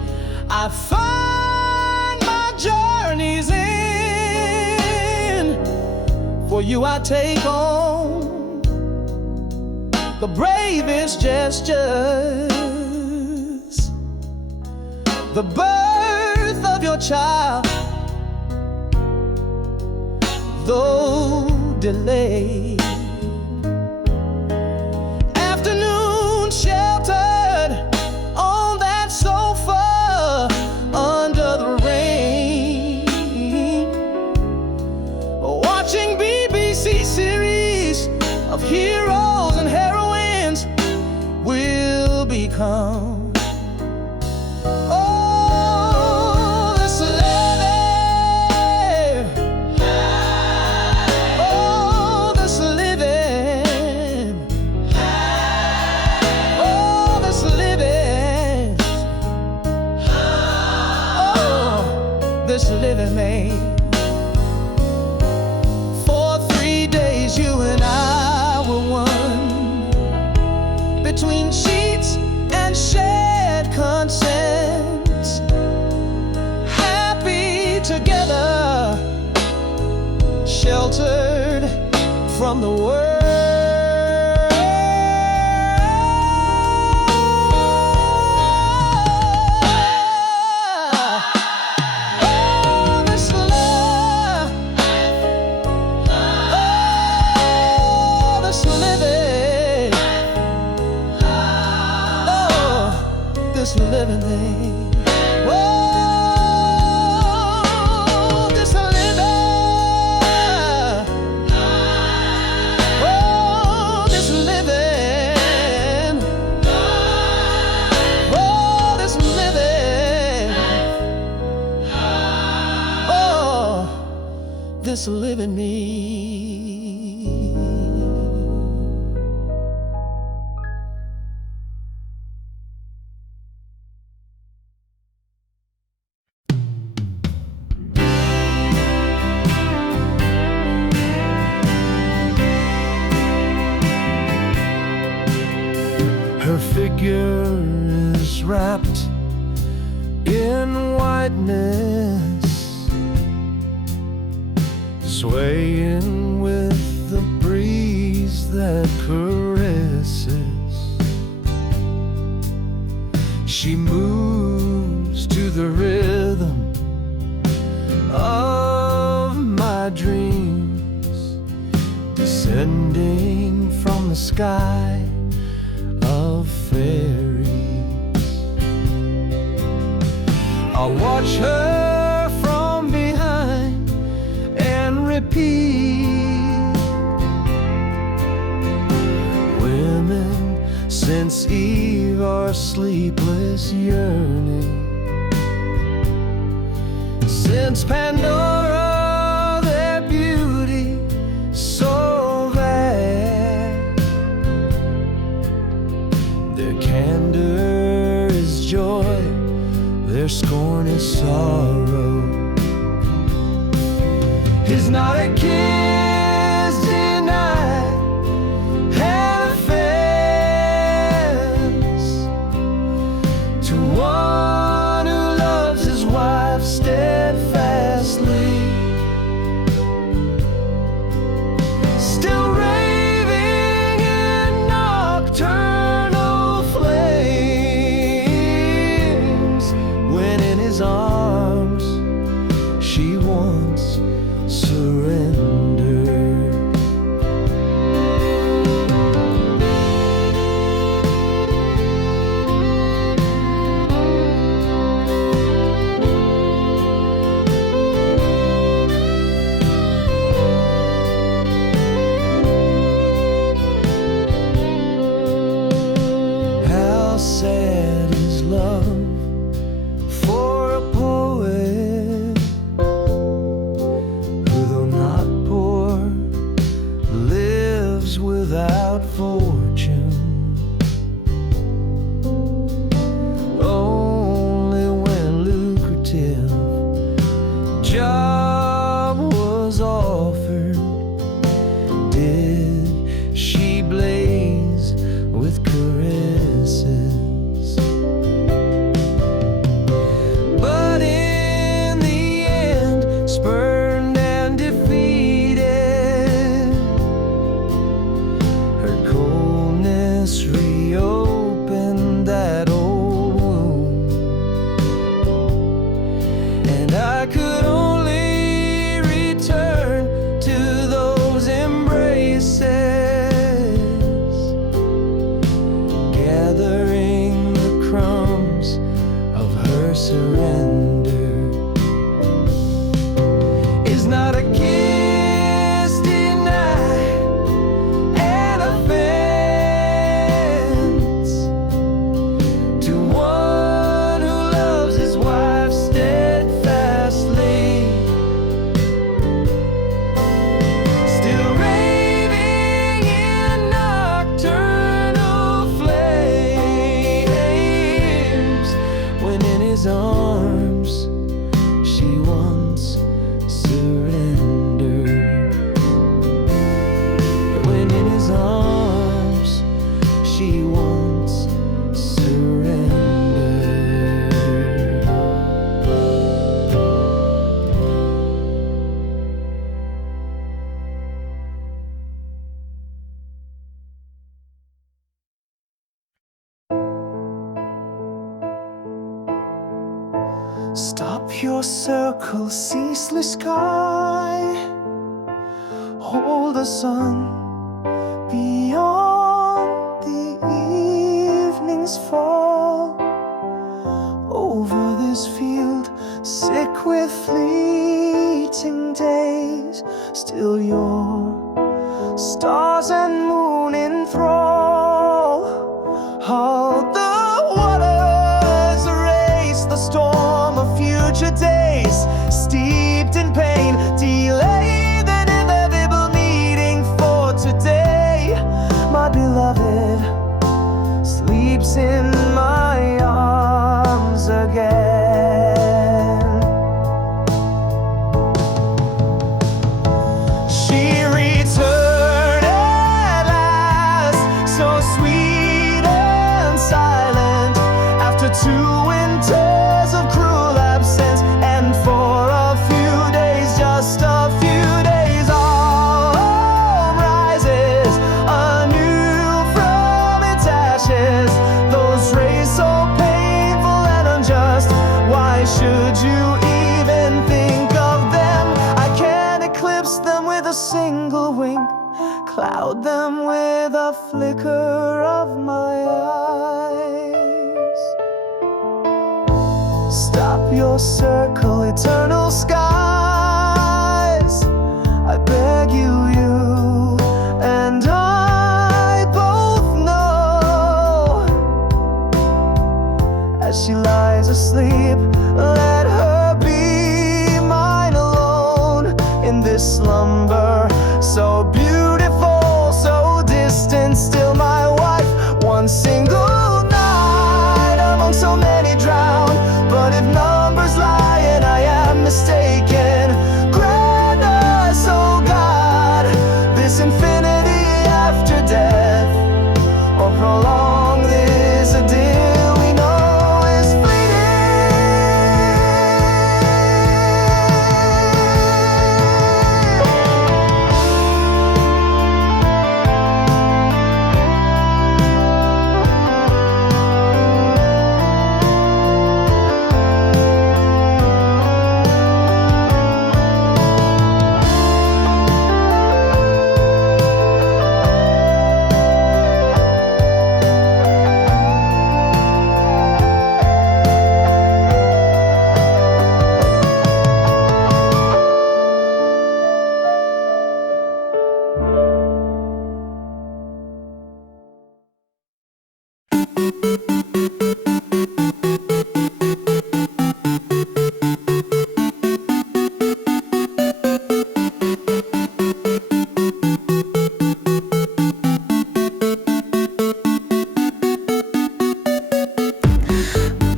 I find my journey's end. For you I take on the bravest gestures, the birth of your child, though delay. Afternoon sheltered on that sofa under the rain, watching BBC series of heroes and heroines will become. Oh, this living, oh, this living, oh, this living, oh, this living, man. For 3 days you and I were one, between sheets and shared consents, happy together, sheltered from the world. Oh, this love, oh, this living, oh, this living thing. Oh, this living, oh, this living, oh, this living, oh, this living me. Her figure is wrapped in whiteness, swaying with the breeze that caresses. She moves to the rhythm of my dreams, descending from the sky of fairies. I watch her from behind and repeat. Women since Eve are sleepless yearning. Since Pandora, their beauty so vast. Their candor is joy, their scorn is sorrow. Is not a kiss denied an offense to one who loves his wife steadfastly, still raving in nocturnal flames, when in his arms she once surrendered. How sad is love for a poet, who though not poor, lives without fortune. Only when lucrative job was offered did she blaze with caresses. But in the end, spurned and defeated, her coldness reopened that old wound, and I could only return to Stop your circle, ceaseless sky. Hold the sun beyond the evening's fall. Over this field, sick with fleeting days, still your stars and moon enthrall. How the waters erase the storm of future days, steeped in pain, delay the inevitable meeting for today. My beloved sleeps in my arms again. She returned at last, so sweet and silent, after 2 winters of cruel absence, and for a few days, just a few days, all home rises anew from its ashes. Those rays so painful and unjust, why should you even think of them? I can't eclipse them with a single wink, cloud them with a flicker of my eyes. Stop your circle, eternal skies. I beg you, you and I both know. As she lies asleep, let her be mine alone in this slumber, so beautiful, so distant, still my wife. One single night among so many drowned, but if numbers lie and I am mistaken, grant us, oh God, this infinity after death, or prolong this idyll we know is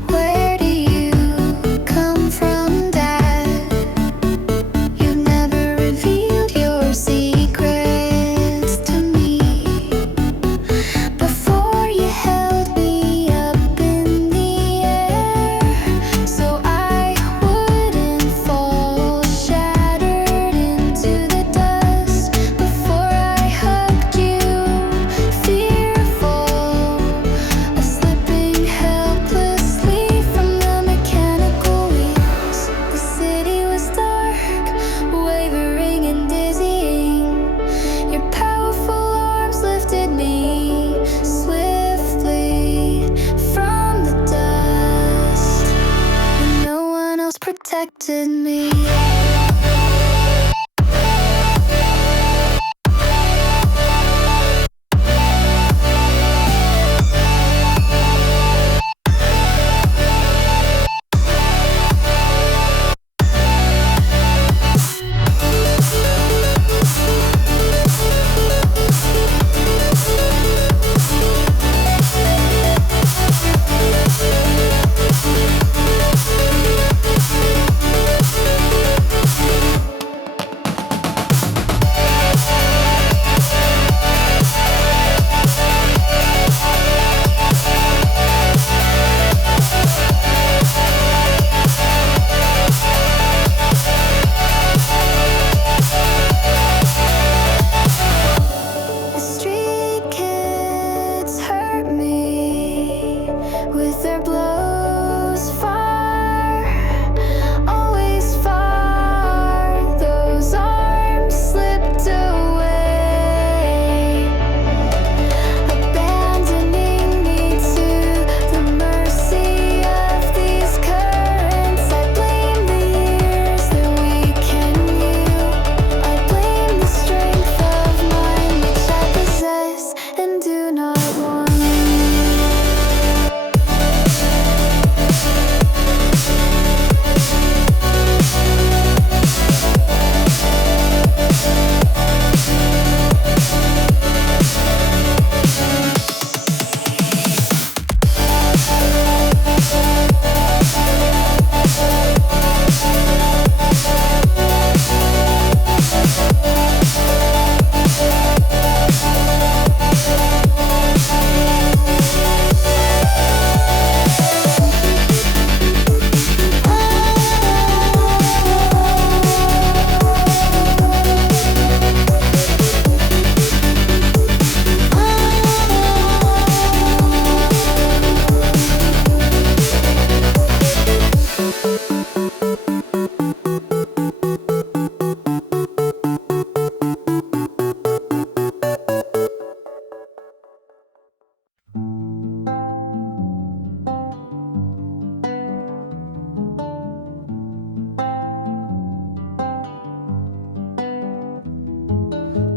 Where do you come from, Dad? You never revealed your secrets to me. Before you held me up in the air, so I wouldn't fall shattered into the dust. Before I hugged you, fearful of slipping helplessly from the mechanical wings. The city was dark, wavering and dizzying. Your powerful arms lifted me swiftly from the dust, and no one else protected me.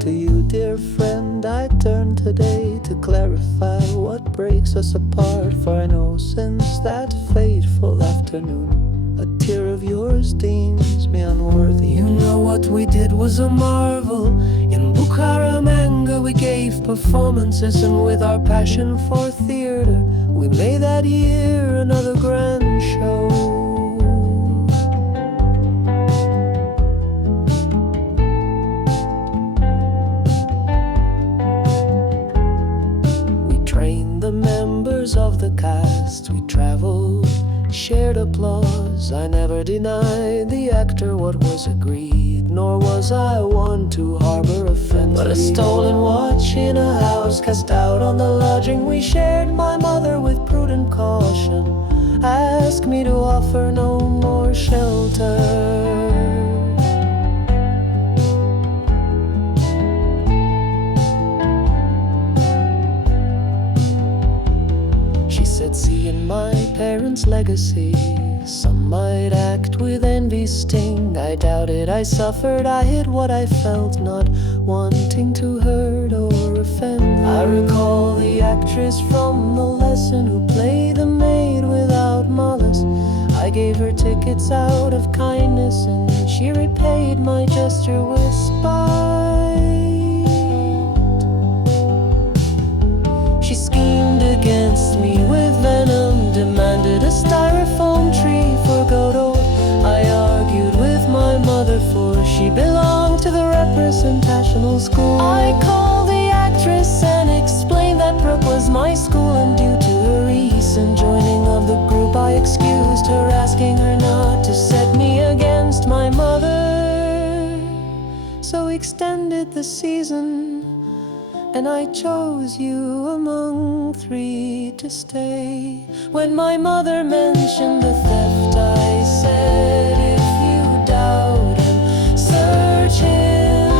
To you, dear friend, I turn today to clarify what breaks us apart. For I know since that fateful afternoon, a tear of yours deems me unworthy. You know what we did was a marvel. In Bucaramanga we gave performances, and with our passion for theater, we made that year another grand show. We trained the members of the cast, we traveled, shared applause. I never denied the actor what was agreed, nor was I one to harbor offense. But a stolen watch in a house cast out on the lodging we shared, my mother with prudent caution asked me to offer no more shelter. She said, see in my parents' legacy, some might act with envy's sting. I doubted, I suffered, I hid what I felt, not wanting to hurt or offend. I recall the actress from the lesson who played the maid without malice. I gave her tickets out of kindness, and she repaid my gesture with spite. She schemed against me with venom, demanded a styrofoam tree for Godot. I argued with my mother, for she belonged to the representational school. I called the actress and explained that Brooke was my school, and due to her recent joining of the group, I excused her, asking her not to set me against my mother. So extended the season, and I chose you among three to stay. When my mother mentioned the theft, I said, if you doubt him, search him.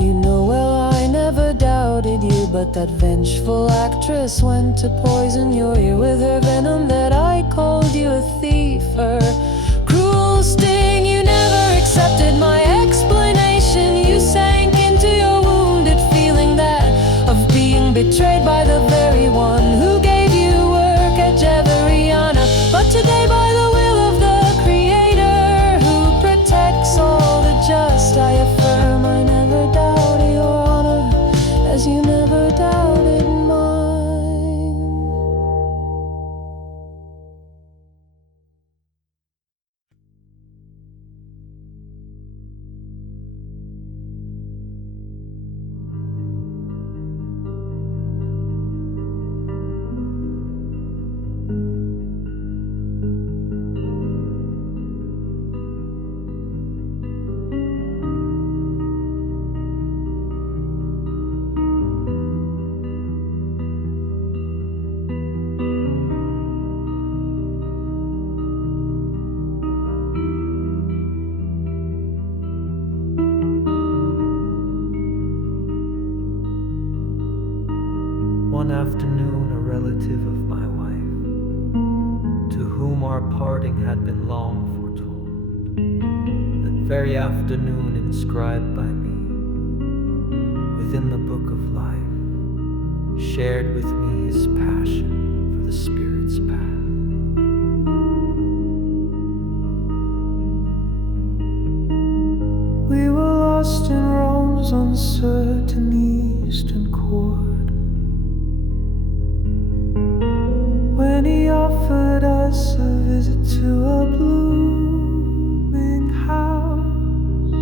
You know well I never doubted you, but that vengeful actress went to poison your ear with her venom, that I called you a thief. Her cruel sting, you never accepted my explanation. You sank into your wounded feeling, that of being betrayed by the very one who gave you work at Javeriana. But today, by the will of the Creator who protects all the just, I affirm I never doubted your honor, as you never doubted mine. One afternoon, a relative of my wife, to whom our parting had been long foretold, that very afternoon inscribed by me within the book of life, shared with me his passion for the Spirit's path. We were lost in Rome's uncertain eastern court, when he offered us a visit to a blooming house.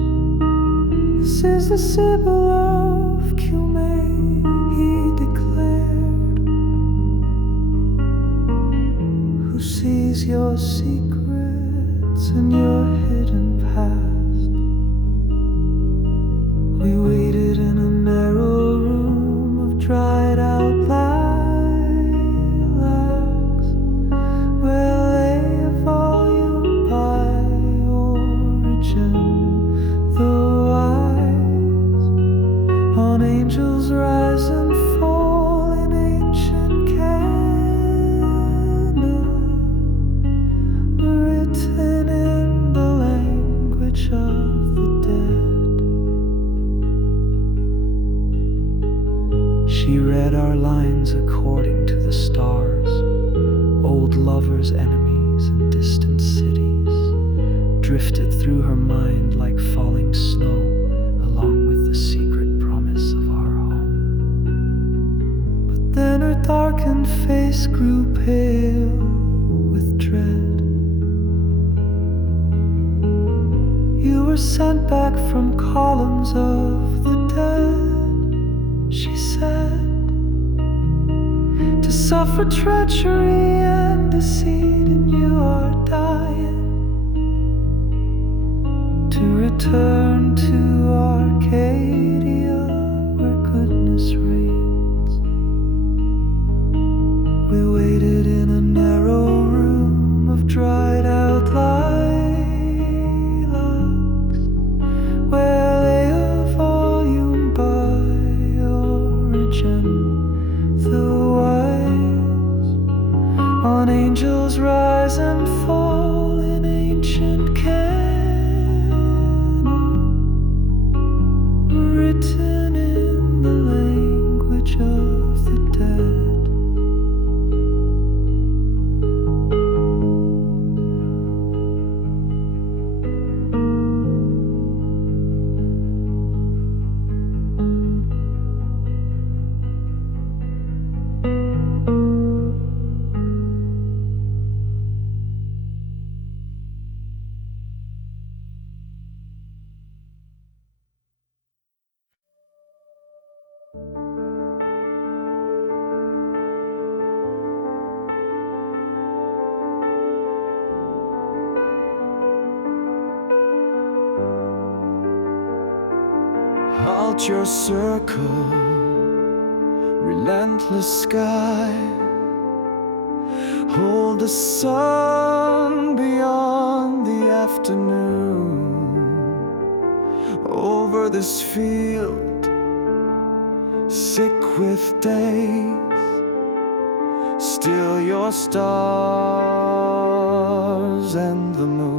This is the Sibyl of Cumae, he declared, who sees your secrets and your hidden past. We waited in a narrow room of dried out lilacs, where lay a volume by Origin the Wise, on angels rise and fall in ancient canon, written in the language drifted through her mind like falling snow, along with the secret promise of our home. But then her darkened face grew pale with dread. You were sent back from columns of the dead, she said, to suffer treachery and deceit, and you are dying to return to Arcadia, where goodness reigns. We waited in a narrow room of dried out lilacs, where lay a volume by Origin the Wise, on angels rise and fall in ancient canon, written in the language of the dead. Halt your circle, relentless sky. Hold the sun beyond the afternoon. Over this field, sick with days, still your stars and the moon.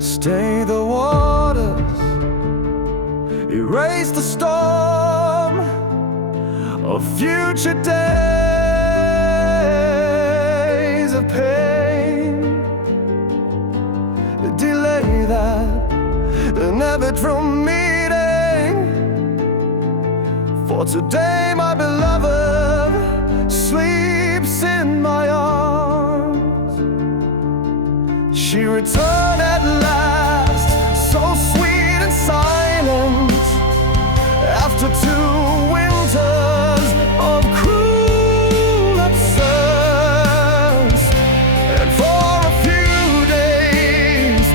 Stay the waters, erase the storm of future days of pain. Delay that inevitable meeting, for today my beloved sleeps in my arms. She returned at last, so sweet and silent, after 2 winters of cruel absence. And for a few days,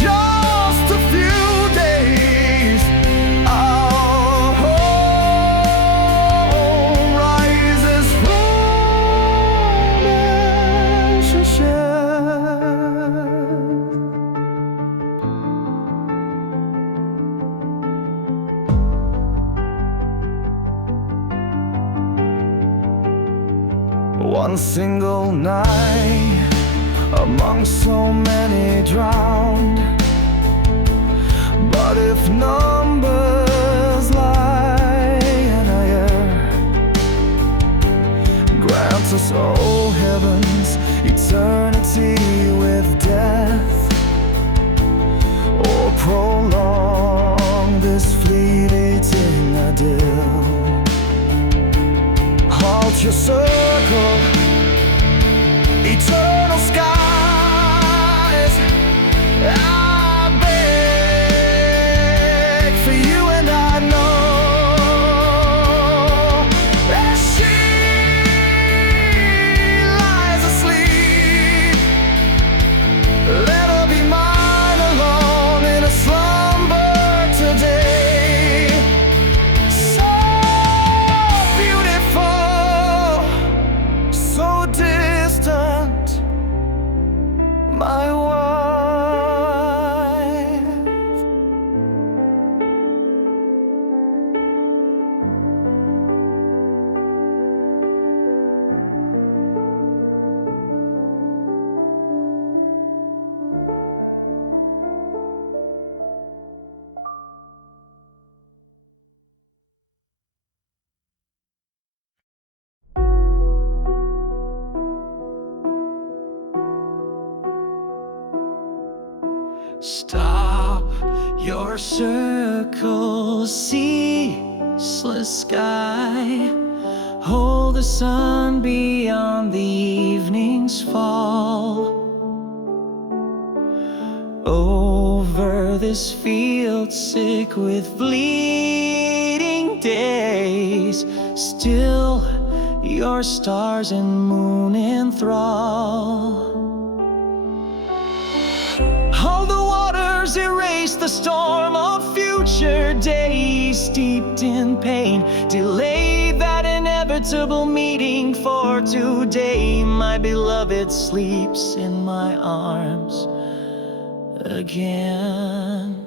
just a few days, our home rises from ashes. One single night among so many drowned. But if numbers lie in the air, grant us, oh heavens, eternity with death, or prolong this fleeting idyll. Halt your circle, eternal skies, I beg for you, and I know as she lies asleep, let her be mine alone in a slumber today. So beautiful, so distant, my wife. Stop your circle, ceaseless sky. Hold the sun beyond the evening's fall. Over this field sick with bleeding days, still your stars and moon enthrall. All the waters erase the storm of future days, steeped in pain. Delay that inevitable meeting for today. My beloved sleeps in my arms again.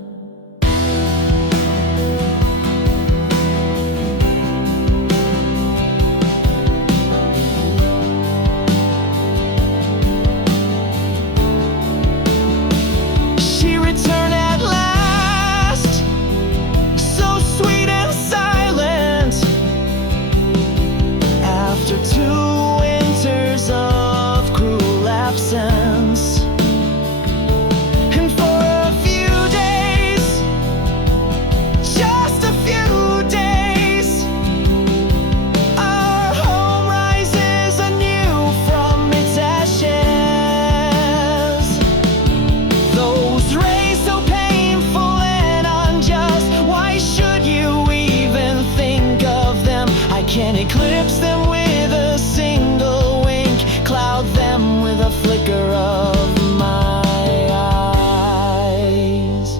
Can eclipse them with a single wink, cloud them with a flicker of my eyes.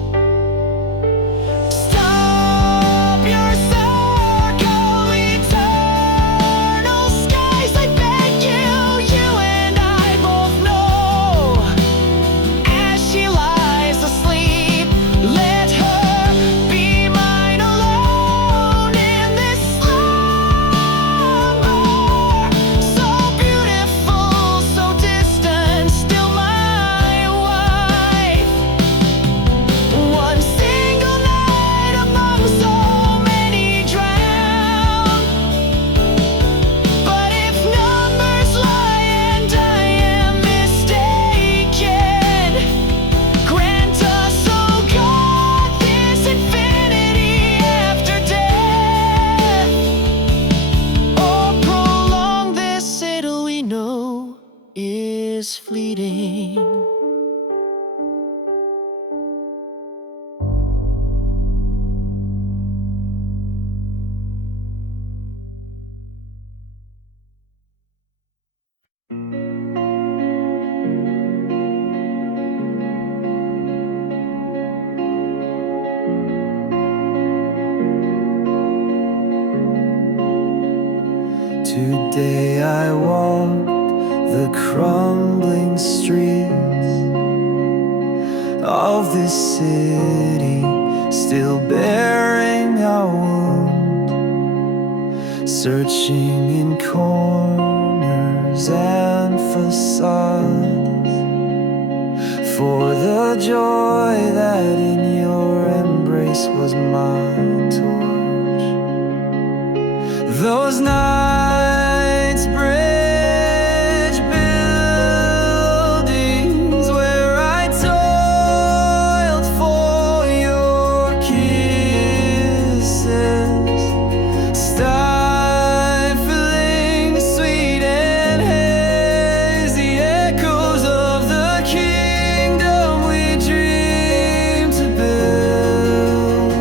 Stop your circle, eternal skies, I beg you, you and I both know. As she lies asleep, let her be mine alone in this is fleeting. Today I walked the crumbling streets of this city, still bearing our wound, searching in corners and facades for the joy that in your embrace was my torch. Those nights bridge buildings where I toiled for your kisses, stifling the sweet and hazy echoes of the kingdom we dreamed to build.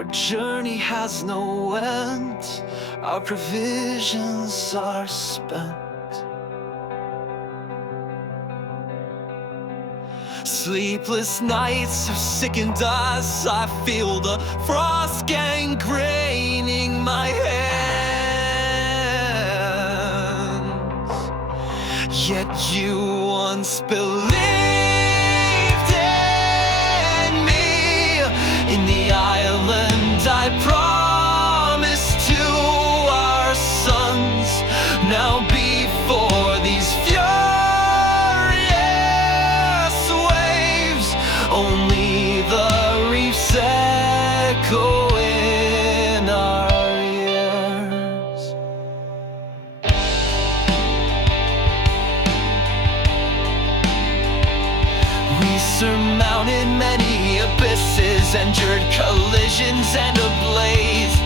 Our journey has no end, our provisions are spent. Sleepless nights have sickened us, I feel the frost gangraining my hands. Yet you once believed in me, in the island I promised to our sons. Now before these furious waves, only the reefs echo in our ears. We surmounted many abysses, endured collisions and a blaze.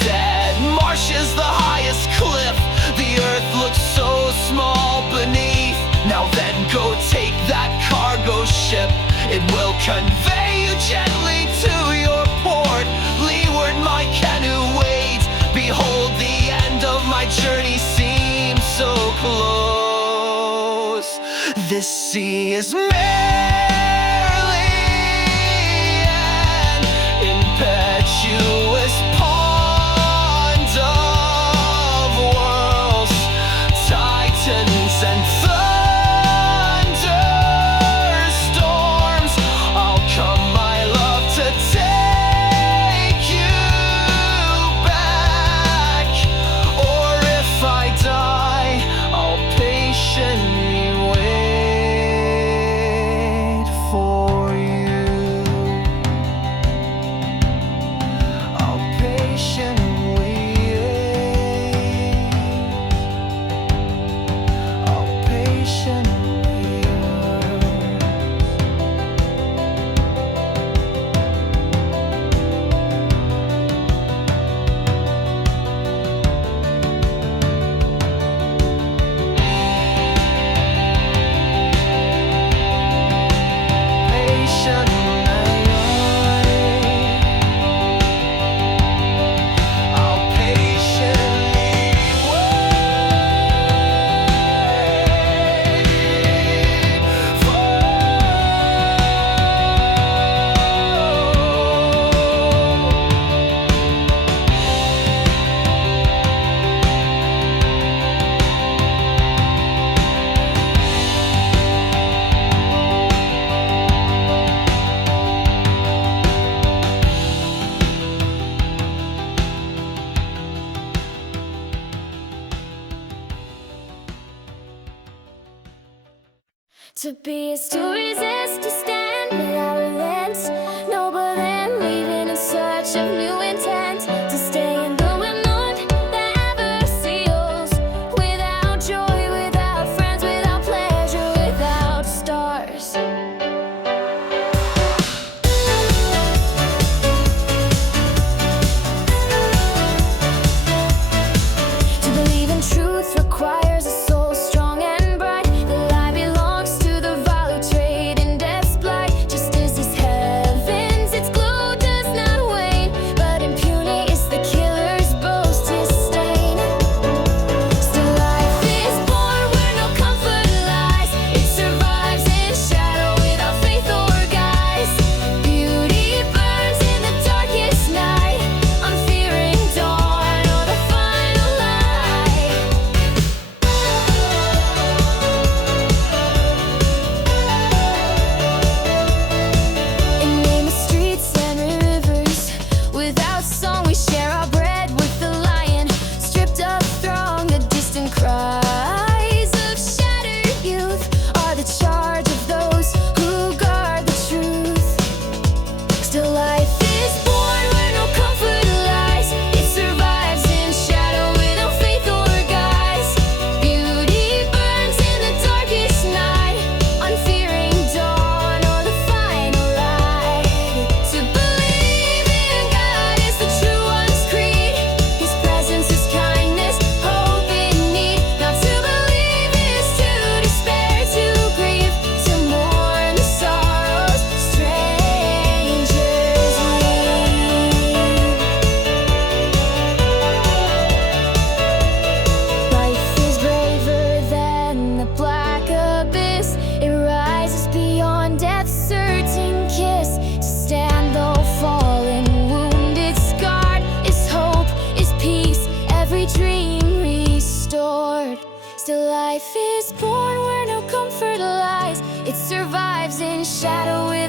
Dead marshes, the highest cliff, the earth looks so small beneath. Now then, go take that cargo ship, it will convey you gently to your port. Leeward my canoe waits, behold the end of my journey seems so close. This sea is merely an impetuous pond of worlds, titans and thunderstorms. I'll come, my love, to take you back, or if I die, I'll patiently wait for you. I'll patiently wait. I'll patiently wait. I'll patiently wait for To be is to resist, to stand without relent, noble than leaving in search of new intent, to stay in the unknown that ever seals, without joy, without friends, without pleasure, without stars. To believe in truth requires a soul strong and bright. The lie belongs to the value trade in death's blood.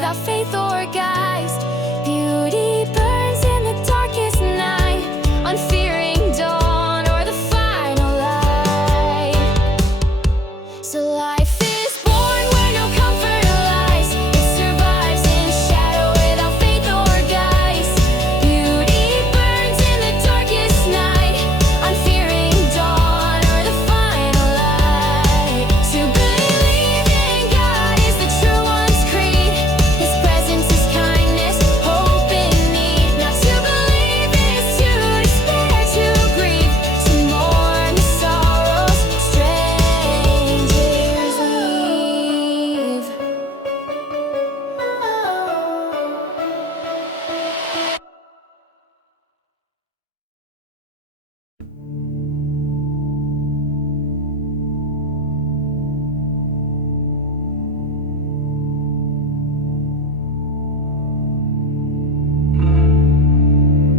without faith or guise. Beauty burns in the darkest night, unfearing dawn or the final light. So life is born where no comfort lies. It survives in shadow without faith or guise. Beauty burns in the darkest night, unfearing dawn or the final light. To believe in God is the true one's creed. His presence is kindness, hope in need. Not to believe is to despair, to grieve, to mourn the sorrows strangers leave.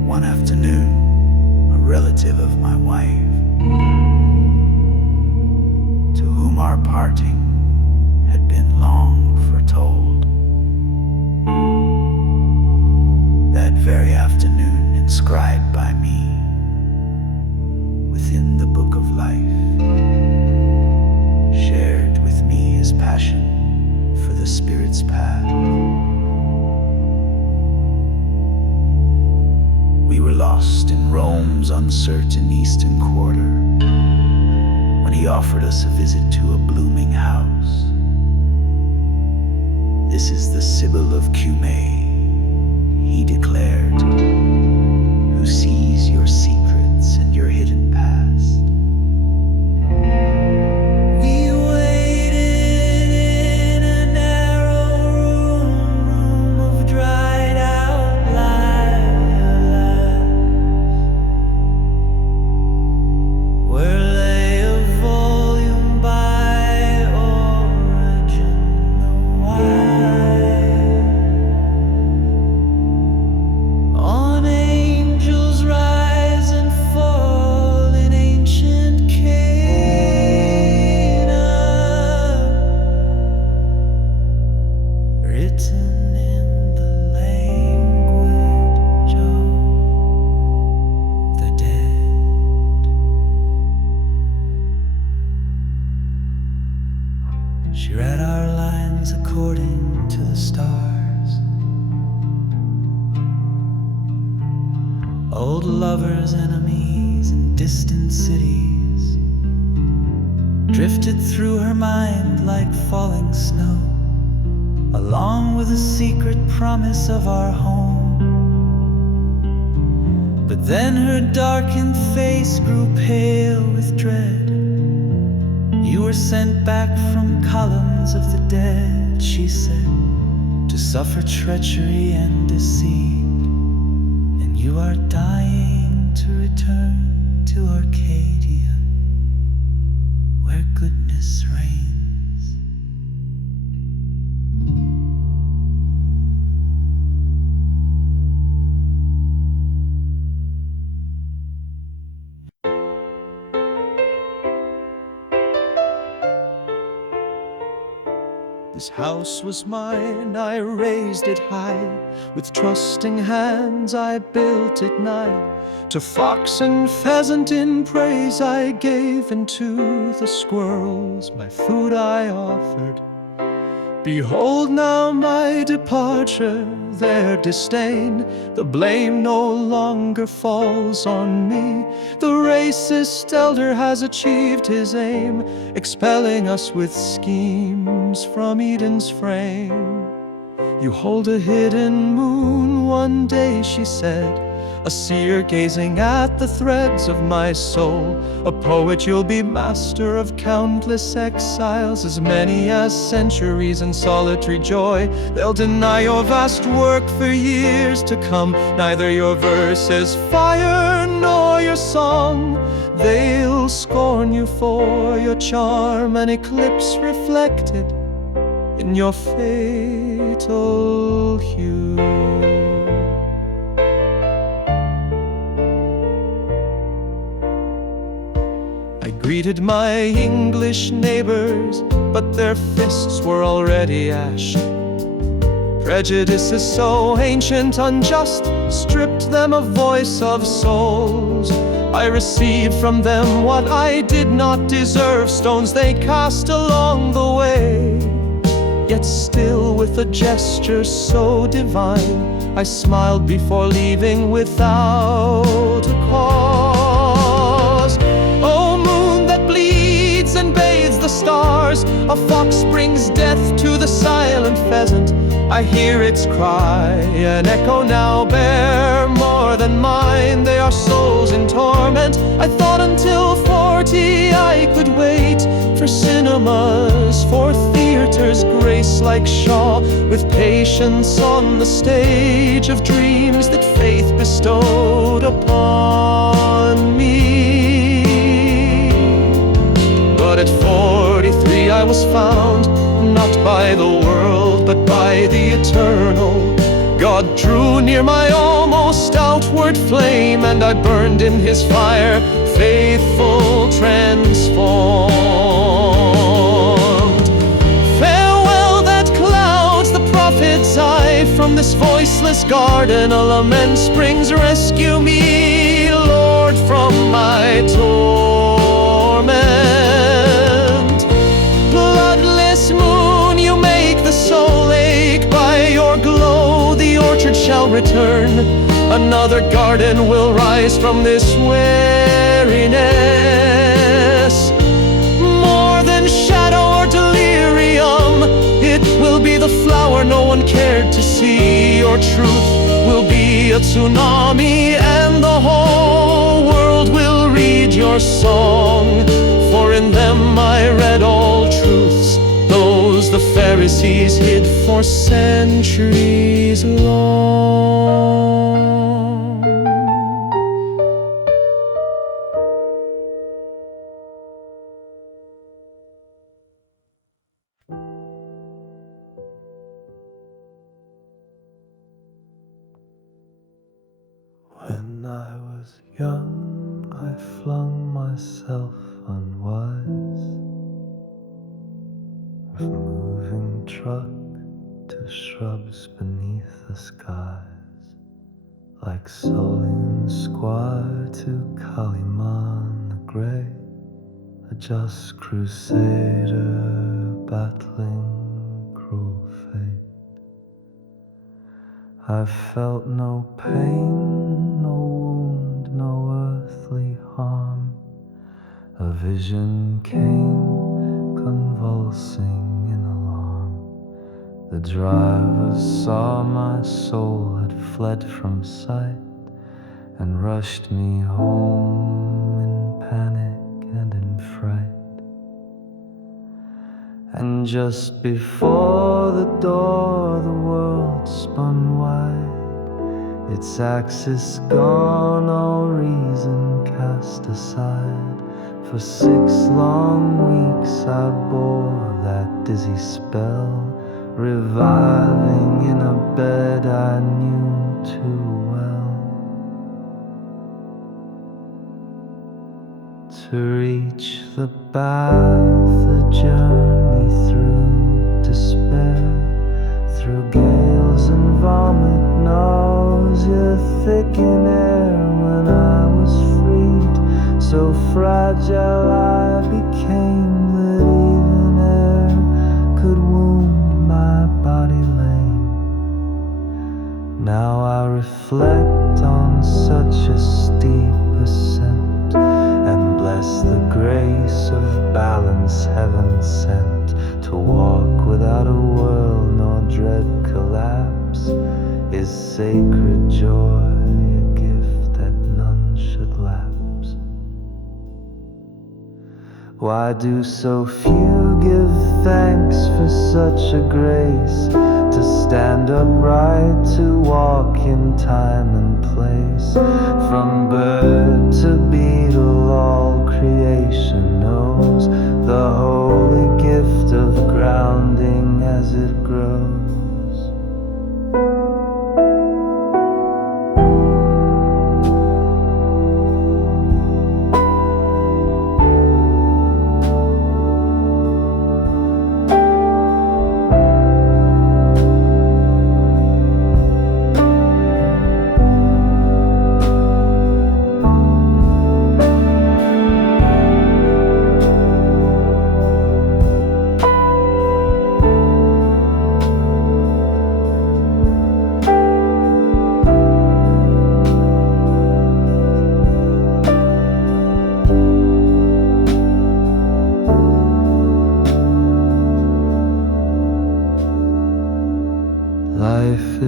One afternoon, a relative of my wife, to whom our parting had been long foretold, that very afternoon inscribed by me within the book of life, shared with me his passion for the spirit's path. We were lost in Rome's uncertain eastern quarter when he offered us a visit to a blooming house. This is the Sibyl of Cumae, he declared, who sees your secrets and your hidden past. We waited in a narrow room of dried out lilacs, where lay a volume by Origin the Wise, on angels rise and fall in ancient Cana, written in the language of the dead. She read our lines according to the stars. Old lovers, enemies, and distant cities drifted through her mind like falling snow, along with the secret promise of our home. But then her darkened face grew pale with dread. You were sent back from columns of the dead, she said, to suffer treachery and deceit. And you are dying to return to Arcadia, where goodness reigns. This house was mine, I raised it high. With trusting hands I built it nigh. To fox and pheasant in praise I gave, and to the squirrels my food I offered. Behold now my departure, their disdain. The blame no longer falls on me. The racist elder has achieved his aim, expelling us with schemes from Eden's frame. You hold a hidden moon, one day, she said, a seer gazing at the threads of my soul. A poet, you'll be master of countless exiles, as many as centuries in solitary joy. They'll deny your vast work for years to come. Neither your verse is fire nor your song. They'll scorn you for your charm, an eclipse reflected in your fatal hue. I greeted my English neighbors, but their fists were already ashen. Prejudice is so ancient, unjust, stripped them of voice of souls. I received from them what I did not deserve, stones they cast along the way. Yet still with a gesture so divine, I smiled before leaving without a cause. Oh moon that bleeds and bathes the stars, a fox brings death to the silent pheasant. I hear its cry, an echo now bear more than mine. They are souls in torment. I thought until 40 I could wait for cinemas, for theaters, grace like Shaw, with patience on the stage of dreams that faith bestowed upon me. But at 43 I was found, not by the world, but by the eternal. God drew near my almost outward flame, and I burned in his fire, faithful, transformed. Farewell that clouds the prophet's eye. From this voiceless garden a lament springs. Rescue me, Lord, from my torment. Bloodless moon, you make the soul ache. By your glow the orchard shall return. Another garden will rise from this weariness. More than shadow or delirium, it will be the flower no one cared to see. Your truth will be a tsunami, and the whole world will read your song. For in them I read all truths, those the Pharisees hid for centuries long. When I was young, I flung myself unwise, with moving truck to shrubs beneath the skies, like Solon Squire to Kaliman the Grey, a just crusader battling cruel fate. I felt no pain, no wound, no earthly harm. A vision came, convulsing in alarm. The driver saw my soul had fled from sight, and rushed me home in panic and in fright. And just before the door the world spun wide, its axis gone, all reason cast aside. For 6 long weeks I bore that dizzy spell, reviving in a bed I knew too well. To reach the path, a journey through despair, through gales and vomit, nausea thick in air. When I was freed, so fragile I became that even air could wound my body lame. Now I reflect on such a steep ascent, and bless the grace of balance heaven sent. To walk without a whirl nor dread collapse is sacred joy, a gift that none should lapse. Why do so few give thanks for such a grace? To stand upright, to walk in time and place. From bird to beetle, all creation knows the holy gift of grounding as it grows.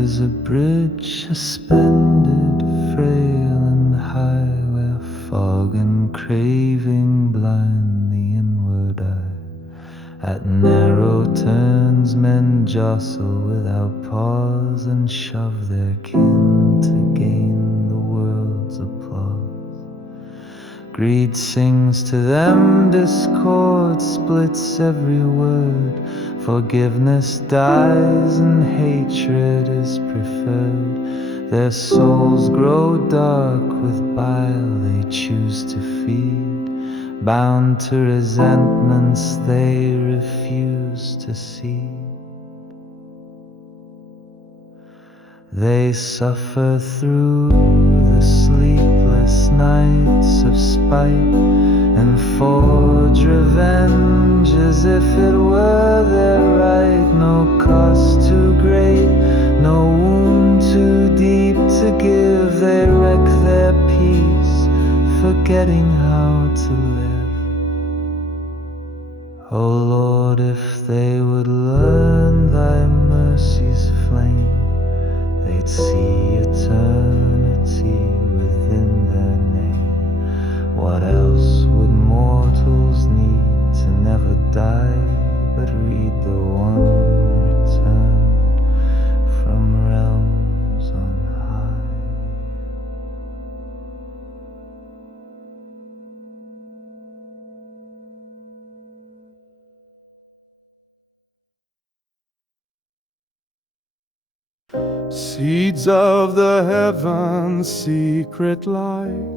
is a bridge suspended, frail and high, where fog and craving blind the inward eye. At narrow turns men jostle without pause and shove their kin to gain the world's applause. Greed sings to them, discord splits every word. Forgiveness dies and hatred is preferred. Their souls grow dark with bile they choose to feed, bound to resentments they refuse to see. They suffer through the sleepless nights of spite and forge revenge as if it were their right. No cost too great, no wound too deep to give. They wreck their peace, forgetting how to live. Oh Lord, if they would learn thy mercy's flame, they'd see eternity within their name. What else would mortals need to never die but read the one return from realms on high? Seeds of the heavens, secret light,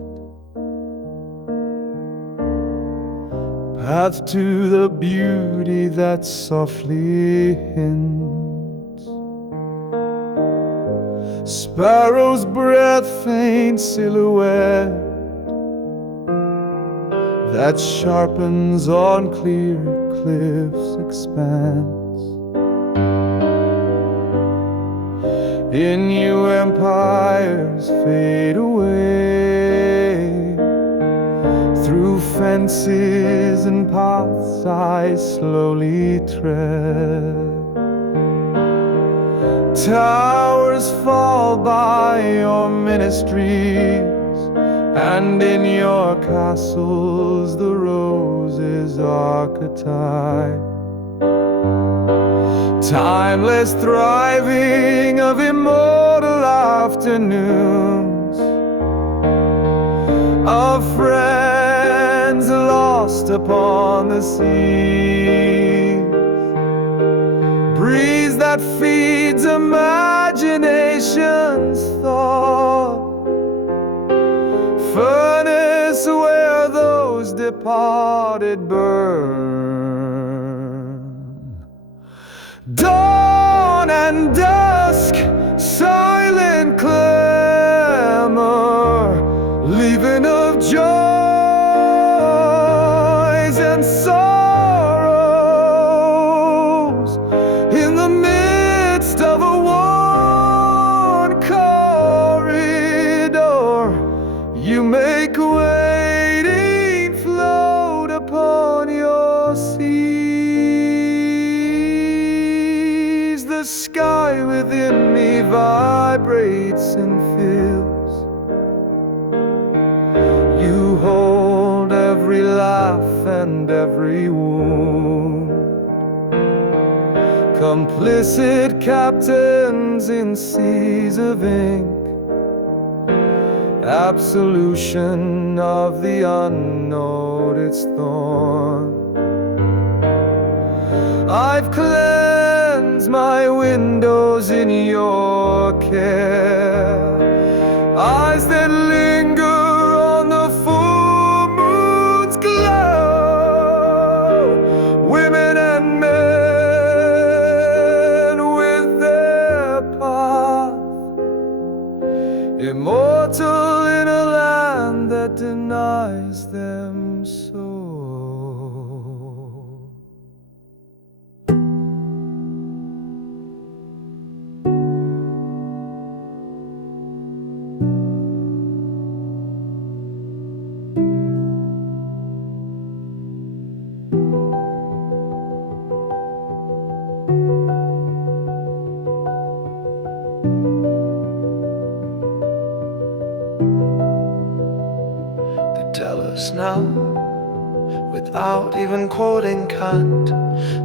path to the beauty that softly hints. Sparrow's breath, faint silhouette that sharpens on clear cliffs' expanse. In you empires fade away, through fences and paths I slowly tread. Towers fall by your ministries, and in your castles the rose is archetype. Timeless thriving of immortal afternoons, of friends lost upon the sea. Breeze that feeds imagination's thought, furnace where those departed burn. Dawn and dusk, silent clamor, leaving of joys and sorrows. In the midst of a worn corridor, you make waiting float upon your sea. The sky within me vibrates and fills. You hold every laugh and every wound, complicit captains in seas of ink, absolution of the unnoticed thorn. I've cleansed my windows in your care, eyes that linger on the full moon's glow, women and men with their path, immortal in a land that denies them so. us now, without even quoting Kant,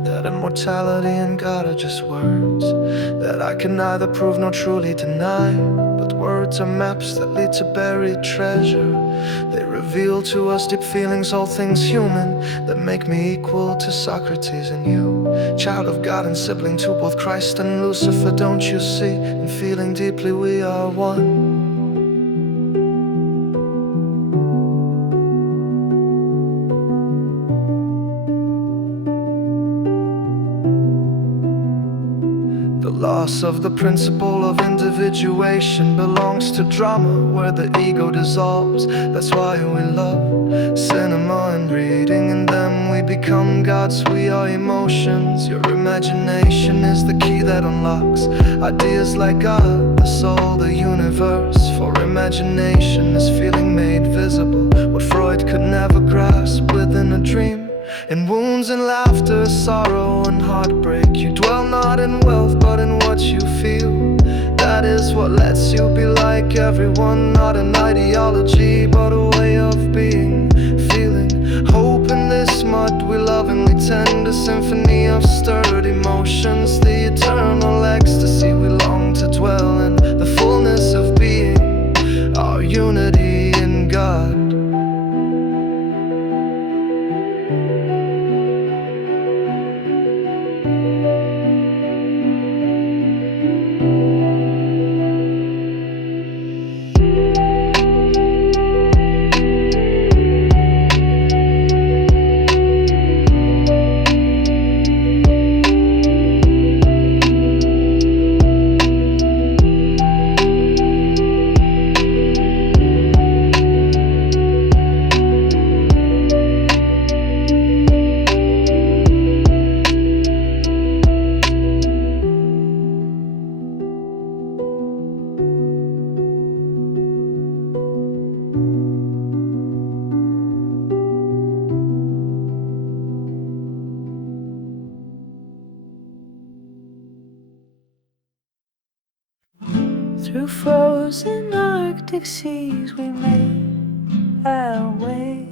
that immortality and God are just words that I can neither prove nor truly deny. But words are maps that lead to buried treasure. They reveal to us deep feelings, all things human, that make me equal to Socrates and you, child of God and sibling to both Christ and Lucifer. Don't you see, in feeling deeply we are one. The loss of the principle of individuation belongs to drama, where the ego dissolves. That's why we love cinema and reading. In them we become gods, we are emotions. Your imagination is the key that unlocks ideas like God, the soul, the universe. For imagination is feeling made visible, what Freud could never grasp within a dream. In wounds and laughter, sorrow and heartbreak, you dwell not in wealth but in what you feel. That is what lets you be like everyone, not an ideology but a way of being. Feeling hope in this mud we lovingly tend, a symphony of stirred emotions, the eternal ecstasy we long to dwell in, the fullness of being, our unity in God. Through frozen Arctic seas we made our way.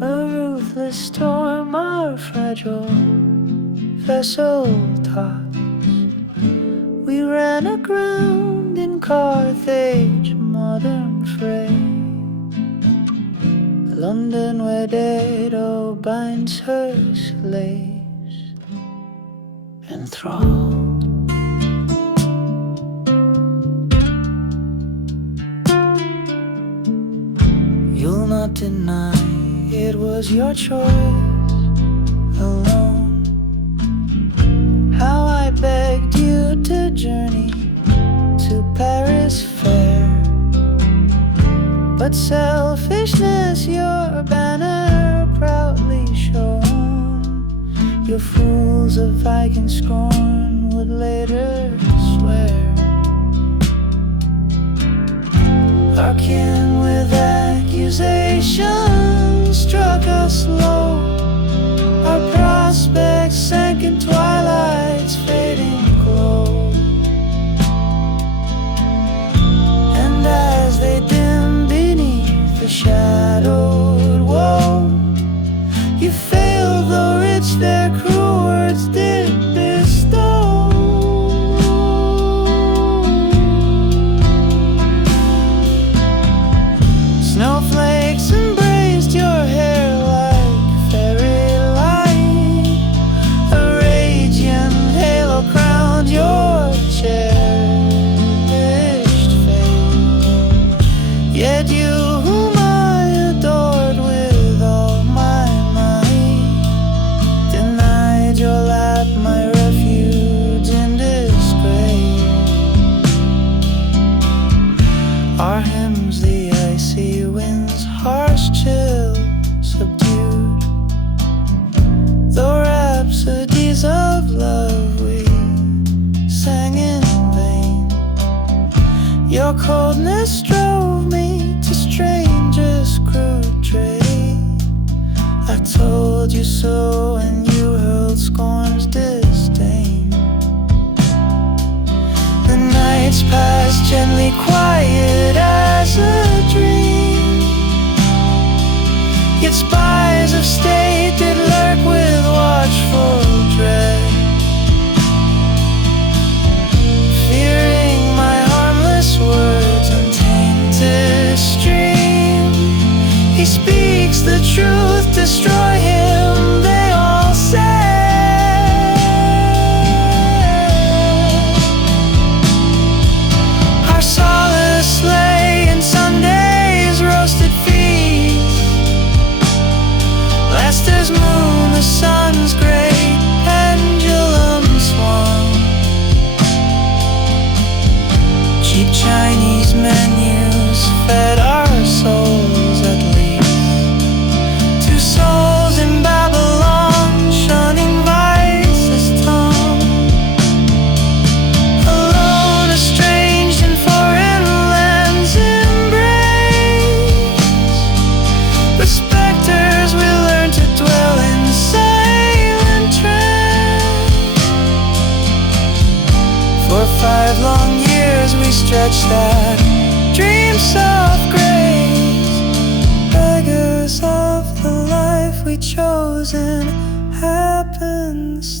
A ruthless storm our fragile vessel tops. We ran aground in Carthage, modern fray. London where Dido binds her slaves enthralled. You'll not deny it was your choice alone. How I begged you to journey to Paris fair, but selfishness your banner proudly shone. Your fools of Viking scorn would later swear. Our kin with accusations struck us low. Our prospects sank in twilight's fading glow. And as they dim beneath the shadowed wall, you failed though rich their cruel words did bestow. Snowflakes embraced your hair like fairy light. A radiant halo crowned your cherished fate. Yet you whom I adored with all my might denied your lap my refuge in disgrace. Our hymns the icy winds harsh chill subdued. The rhapsodies of love we sang in vain. Your coldness drove me to strangest crude trade. I told you so and you hurled scorn's disdain. The nights passed gently quiet as a dream. Yet spies of state did lurk with watchful dread, fearing my harmless words untainted stream. He speaks the truth, destroy him, they all say. Our solace lay in Sunday's roasted feast. Last as moon, the sun's great pendulum swung. Cheap Chinese menus fed our souls at least. Two souls in Babylon, shunning vice's tongue. Alone, estranged in foreign lands' embrace. With specters we learn to dwell in silent trance. For 5 long years we stretched that dream soft grace, beggars of the life we chose in happenstance.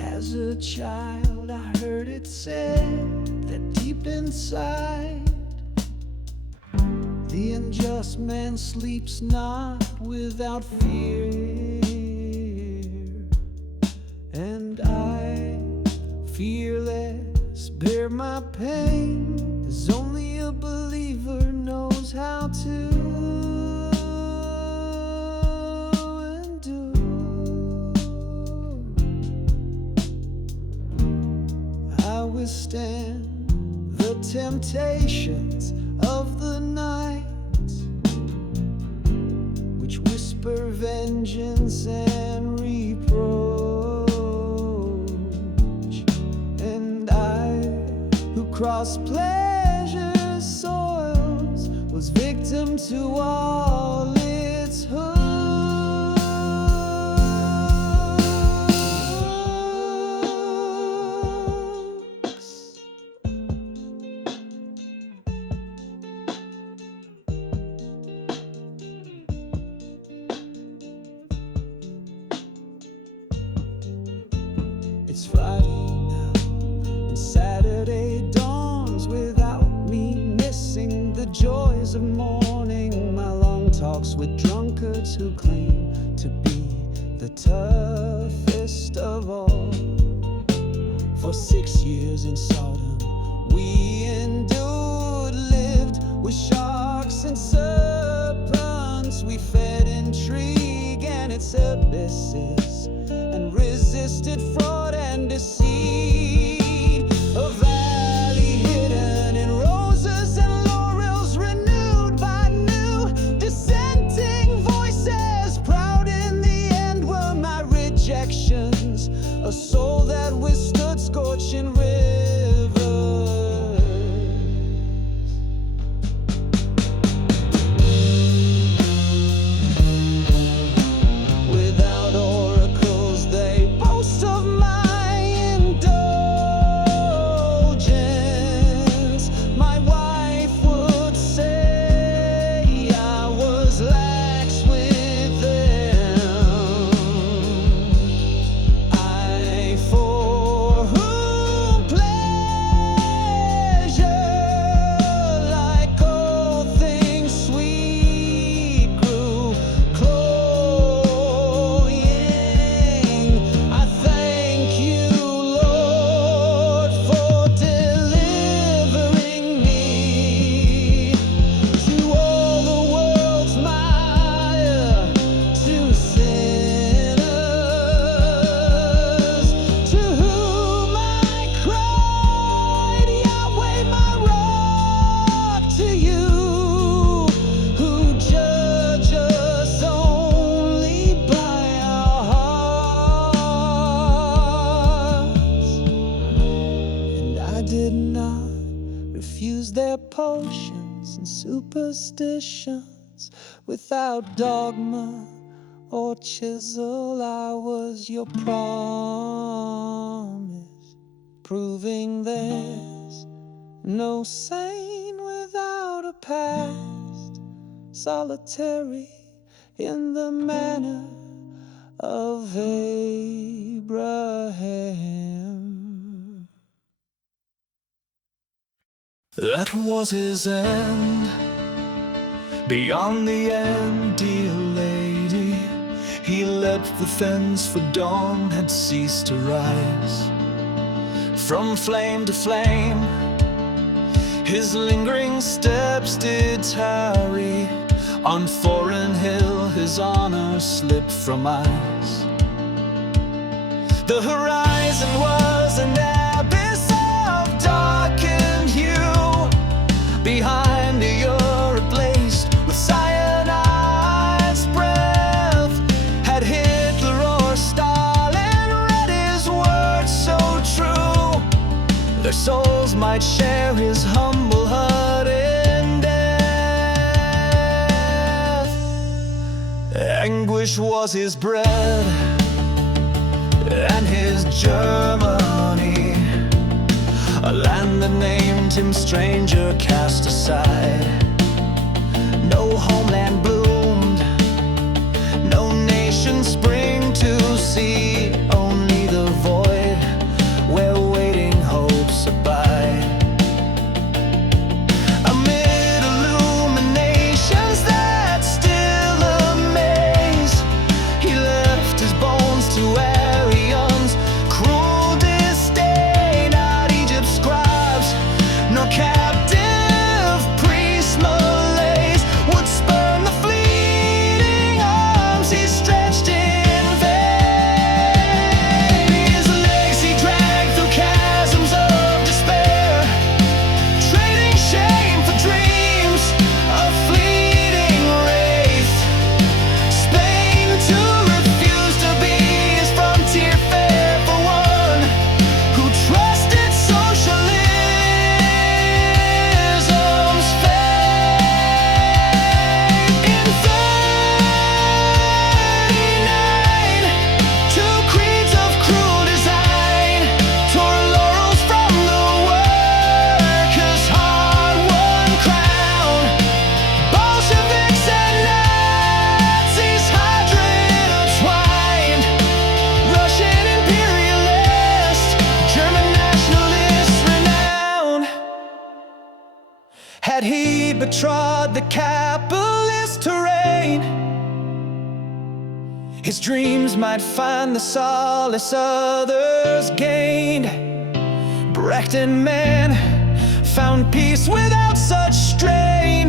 As a child, I heard it said that deep inside, the unjust man sleeps not without fear. And I, fearless, bear my pain, as only a believer knows how to endure. I withstand the temptations of the night, which whisper vengeance and reproach. And I, who crossed pleasure's soils, was victim to all its hooks. It's Friday now, and Saturday dawns without me missing the joys of morning. My long talks with drunkards who claim to be the toughest of all. For 6 years in Sodom, we endured, lived with sharks and serpents. We fed intrigue and its abysses, and resisted fraud and deceit. A valley hidden in roses and laurels, renewed by new dissenting voices. Proud in the end were my rejections, a soul that withstood scorching rivers. Without oracles they boast of my superstitions without dogma or chisel. I was your promise, proving there's no sane without a past, solitary in the manner of Abraham. That was his end. Beyond the end, dear lady, he leapt the fence, for dawn had ceased to rise. From flame to flame, his lingering steps did tarry. On foreign hill his honor slipped from eyes. The horizon was an abyss of darkened hue. Behind the Europe laced with cyanide breath, had Hitler or Stalin read his words so true, their souls might share his humble hut in death. Anguish was his bread and his Germany, a land that named him stranger cast aside. No homeland bloomed, no nation spring to see, only the void where waiting hopes abide. Amid illuminations that still amaze, he left his bones to Aryans, cruel disdain, not Egypt's scribes, nor captive priests malaise would spurn the fleeting arms he stretched in vain. His legs he dragged through chasms of despair, trading shame for dreams, a fleeting wraith. Spain to refuse to be his frontier fair for one who trusted socialism's fate. In 39, two creeds of cruel design tore laurels from the workers' hard-won crown. Bolsheviks and Nazis hydra twined, Russian imperialist, German nationalist renowned. Had he betrod the capitalist terrain, his dreams might find the solace others gained. Brecht and man found peace without such strain.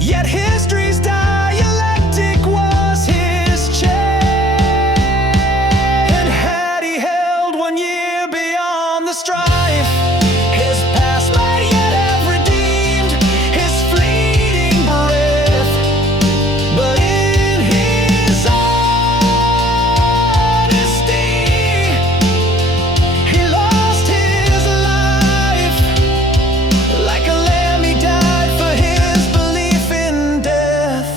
Yet history's dialectic was his chain. Had he held 1 year beyond the strife, his past might yet have redeemed his fleeting breath. But in his honesty, he lost his life. Like a lamb he died for his belief in death.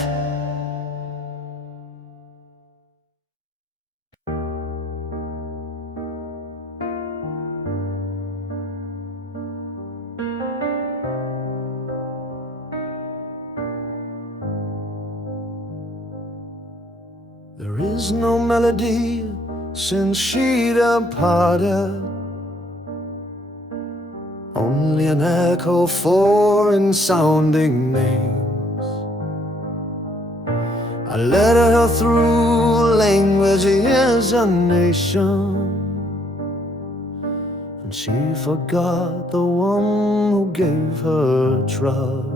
There is no melody since she departed, only an echo foreign sounding names. I led her through language is a nation, and she forgot the one who gave her trust.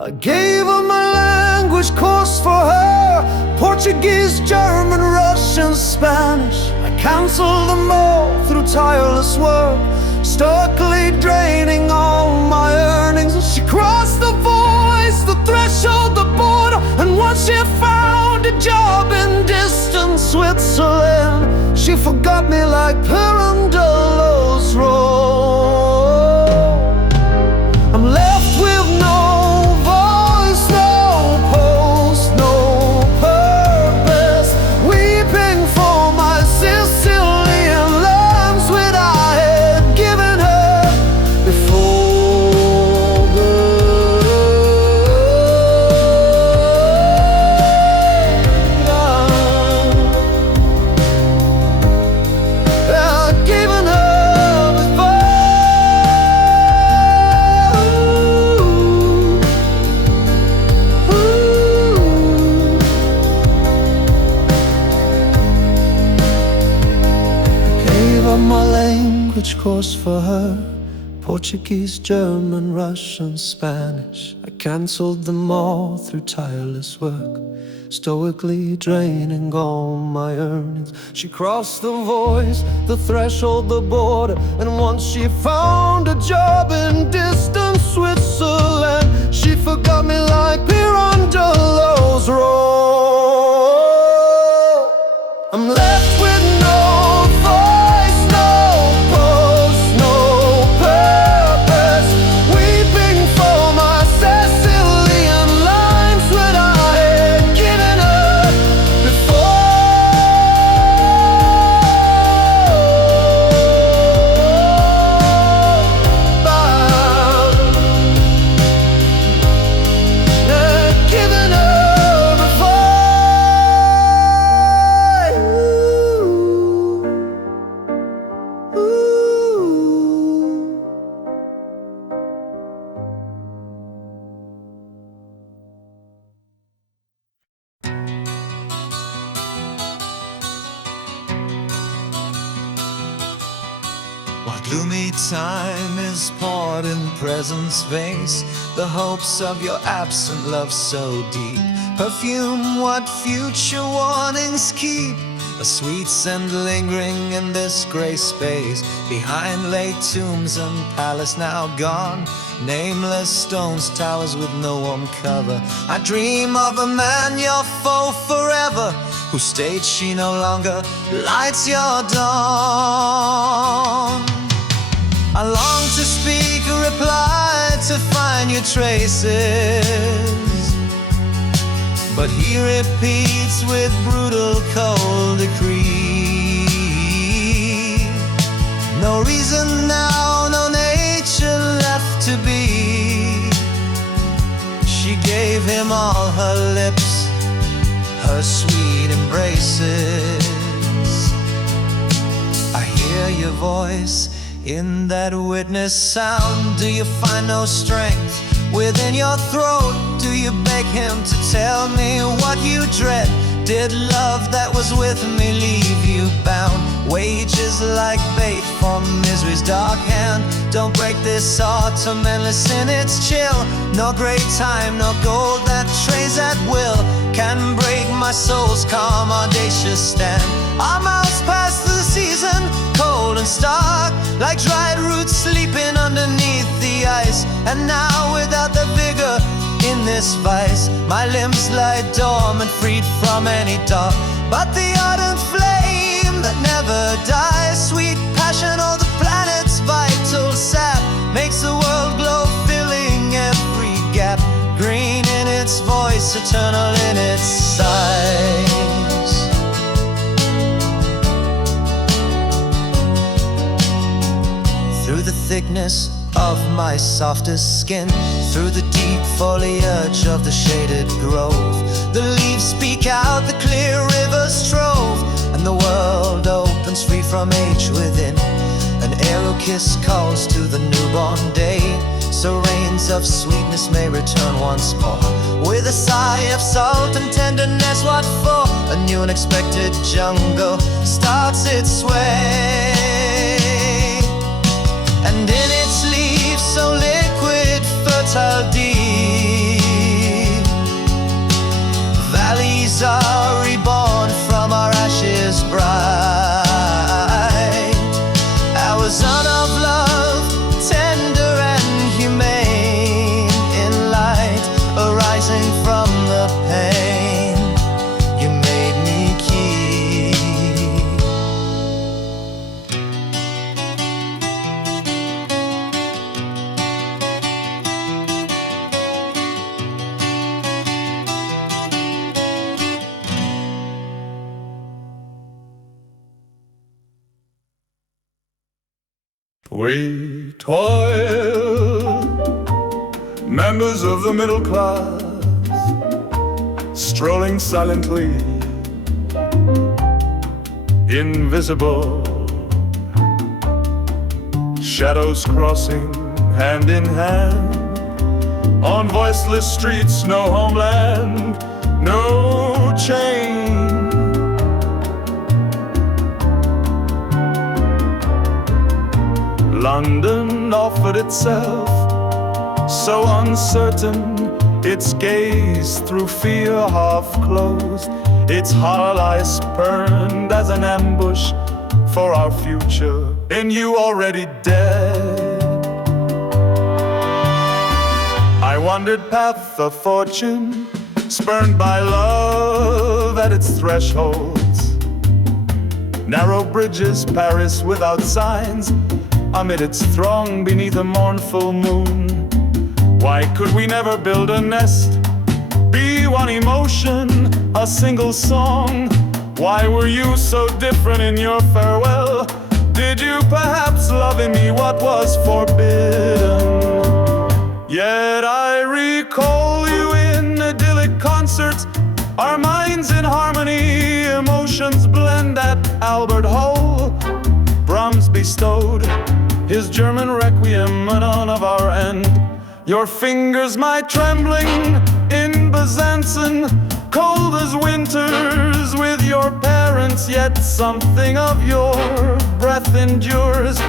I gave her my language course for her, Portuguese, German, Russian, Spanish. I canceled them all through tireless work, starkly draining all my earnings. She crossed the voice, the threshold, the border, and once she found a job in distant Switzerland, she forgot me like Pirandello's roll. I'm left switch course for her. Portuguese, German, Russian, Spanish. I cancelled them all through tireless work, stoically draining all my earnings. She crossed the voice, the threshold, the border, and once she found a job in distant Switzerland, she forgot me like Pirandello's roll. I'm left with no voice, no pulse, no purpose, weeping for my Sicilian lines when I had given up What gloomy time is poured in present space, the hopes of your absent love so deep. Perfume, what future warnings keep? A sweet scent lingering in this gray space. Behind lay tombs and palace now gone, nameless stones, towers with no warm cover. I dream of a man, your foe forever, whose stage she no longer lights your dawn. I long to speak a reply, to find your traces, but he repeats with brutal cold decree. No reason now, no nature left to be. She gave him all her lips, her sweet embraces. I hear your voice in that witness sound. Do you find no strength within your throat? Do you beg him to tell me what you dread? Did love that was with me leave you bound? Wages like bait for misery's dark hand. Don't break this autumn endless in its chill. No great time, no gold that trays at will can break my soul's calm, audacious stand. Our mouths past the season, cold and stark, like dried roots sleeping underneath the ice. And now without the vigor in this vice, my limbs lie dormant, freed from any dark. But the ardent flame that never dies, sweet passion, all the planet's vital sap, makes the world glow, filling every gap. Green in its voice, eternal in its size. Through the thickness of my softest skin, through the deep foliage of the shaded grove, the leaves speak out, the clear rivers trove, and the world opens free from age within. An arrow kiss calls to the newborn day, so rains of sweetness may return once more. With a sigh of salt and tenderness, what for? A new unexpected jungle starts its way, and in its leaves so liquid, fertile, deep, valleys are reborn from our ashes bright. Our son of love, tender and humane, in light arising from the pain you made me keep. We toil, members of the middle class, strolling silently, invisible, shadows crossing hand in hand, on voiceless streets, no homeland, no chain. London offered itself, so uncertain, its gaze through fear half closed, its hollow eyes burned as an ambush for our future in you already dead. I wandered path of fortune, spurned by love at its thresholds. Narrow bridges, Paris without signs, amid its throng beneath a mournful moon. Why could we never build a nest, be one emotion, a single song? Why were you so different in your farewell? Did you perhaps love in me what was forbidden? Yet I recall you in idyllic concerts, our minds in harmony, emotions blend at Albert Hall. Brahms bestowed his German requiem at none of our end. Your fingers, my trembling in Besançon, cold as winters with your parents, yet something of your breath endures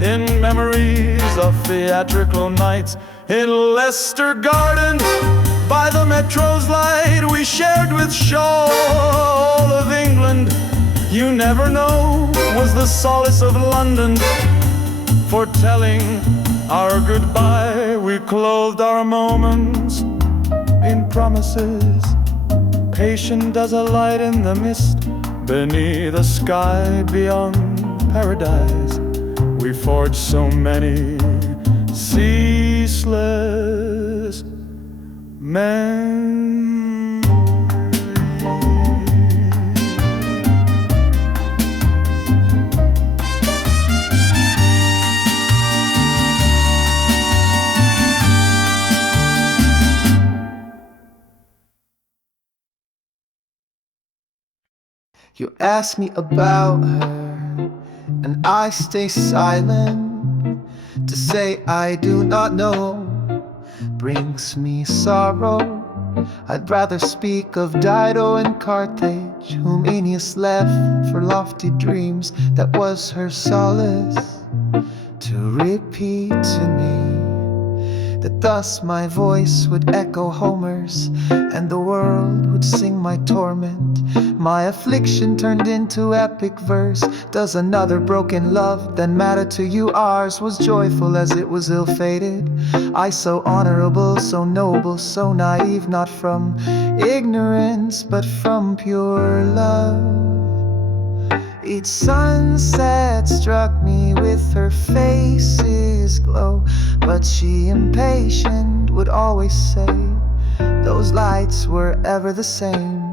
in memories of theatrical nights in Leicester Gardens. By the metro's light we shared with Shaw all of England. You never know was the solace of London, foretelling our goodbye. We clothed our moments in promises, patient as a light in the mist beneath the sky beyond paradise. We forged so many ceaseless memories. You ask me about her, and I stay silent. To say I do not know brings me sorrow. I'd rather speak of Dido and Carthage, whom Aeneas left for lofty dreams. That was her solace, to repeat to me that thus my voice would echo Homer's, and the world would sing my torment. My affliction turned into epic verse. Does another broken love then matter to you? Ours was joyful as it was ill-fated. I so honorable, so noble, so naive, not from ignorance but from pure love. Each sunset struck me with her face's glow, but she, impatient, would always say those lights were ever the same.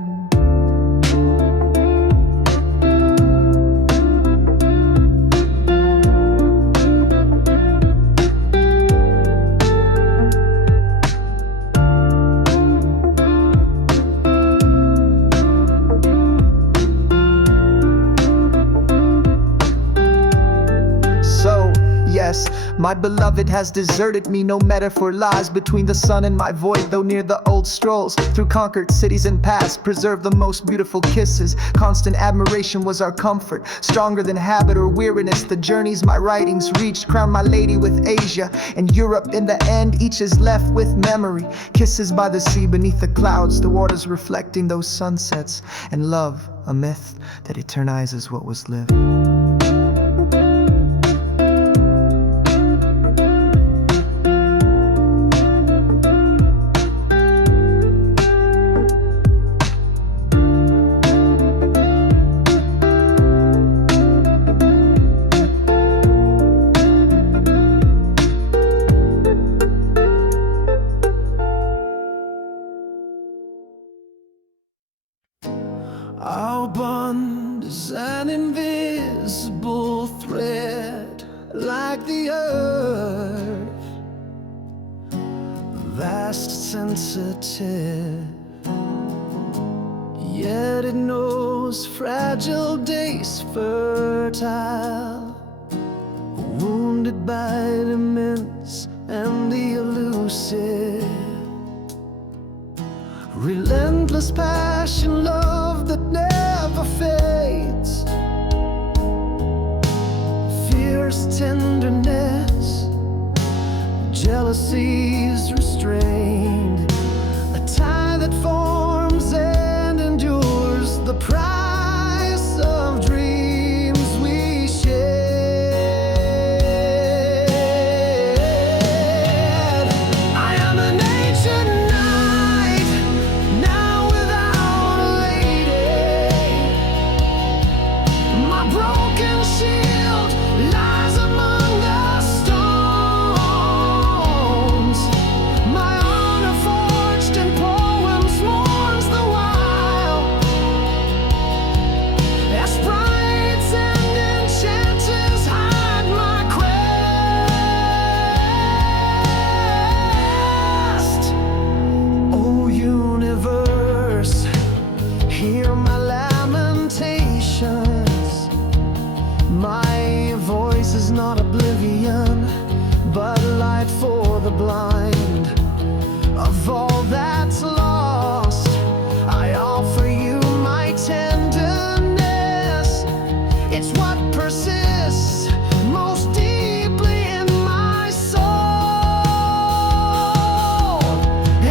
My beloved has deserted me, no metaphor lies between the sun and my void. Though near the old strolls through conquered cities and past, preserve the most beautiful kisses. Constant admiration was our comfort, stronger than habit or weariness. The journeys my writings reached crown my lady with Asia and Europe. In the end, each is left with memory. Kisses by the sea beneath the clouds, the waters reflecting those sunsets, and love, a myth that eternizes what was lived. Our bond is an invisible thread, like the earth, vast, sensitive. Yet it knows fragile days, fertile, wounded by the immense and the elusive. Relentless passion, love that never fades, fierce tenderness seas restrained, a tie that forms and endures, the price of dreams we shared. I am an ancient knight, now without a lady. My broken shield lies among the stones. My honor forged in poems mourns the while, as sprites and enchanters hide my quest. O universe, hear my lamentations. My voice is not oblivion, but light for the blind. Of all that's lost, I offer you my tenderness. It's what persists most deeply in my soul.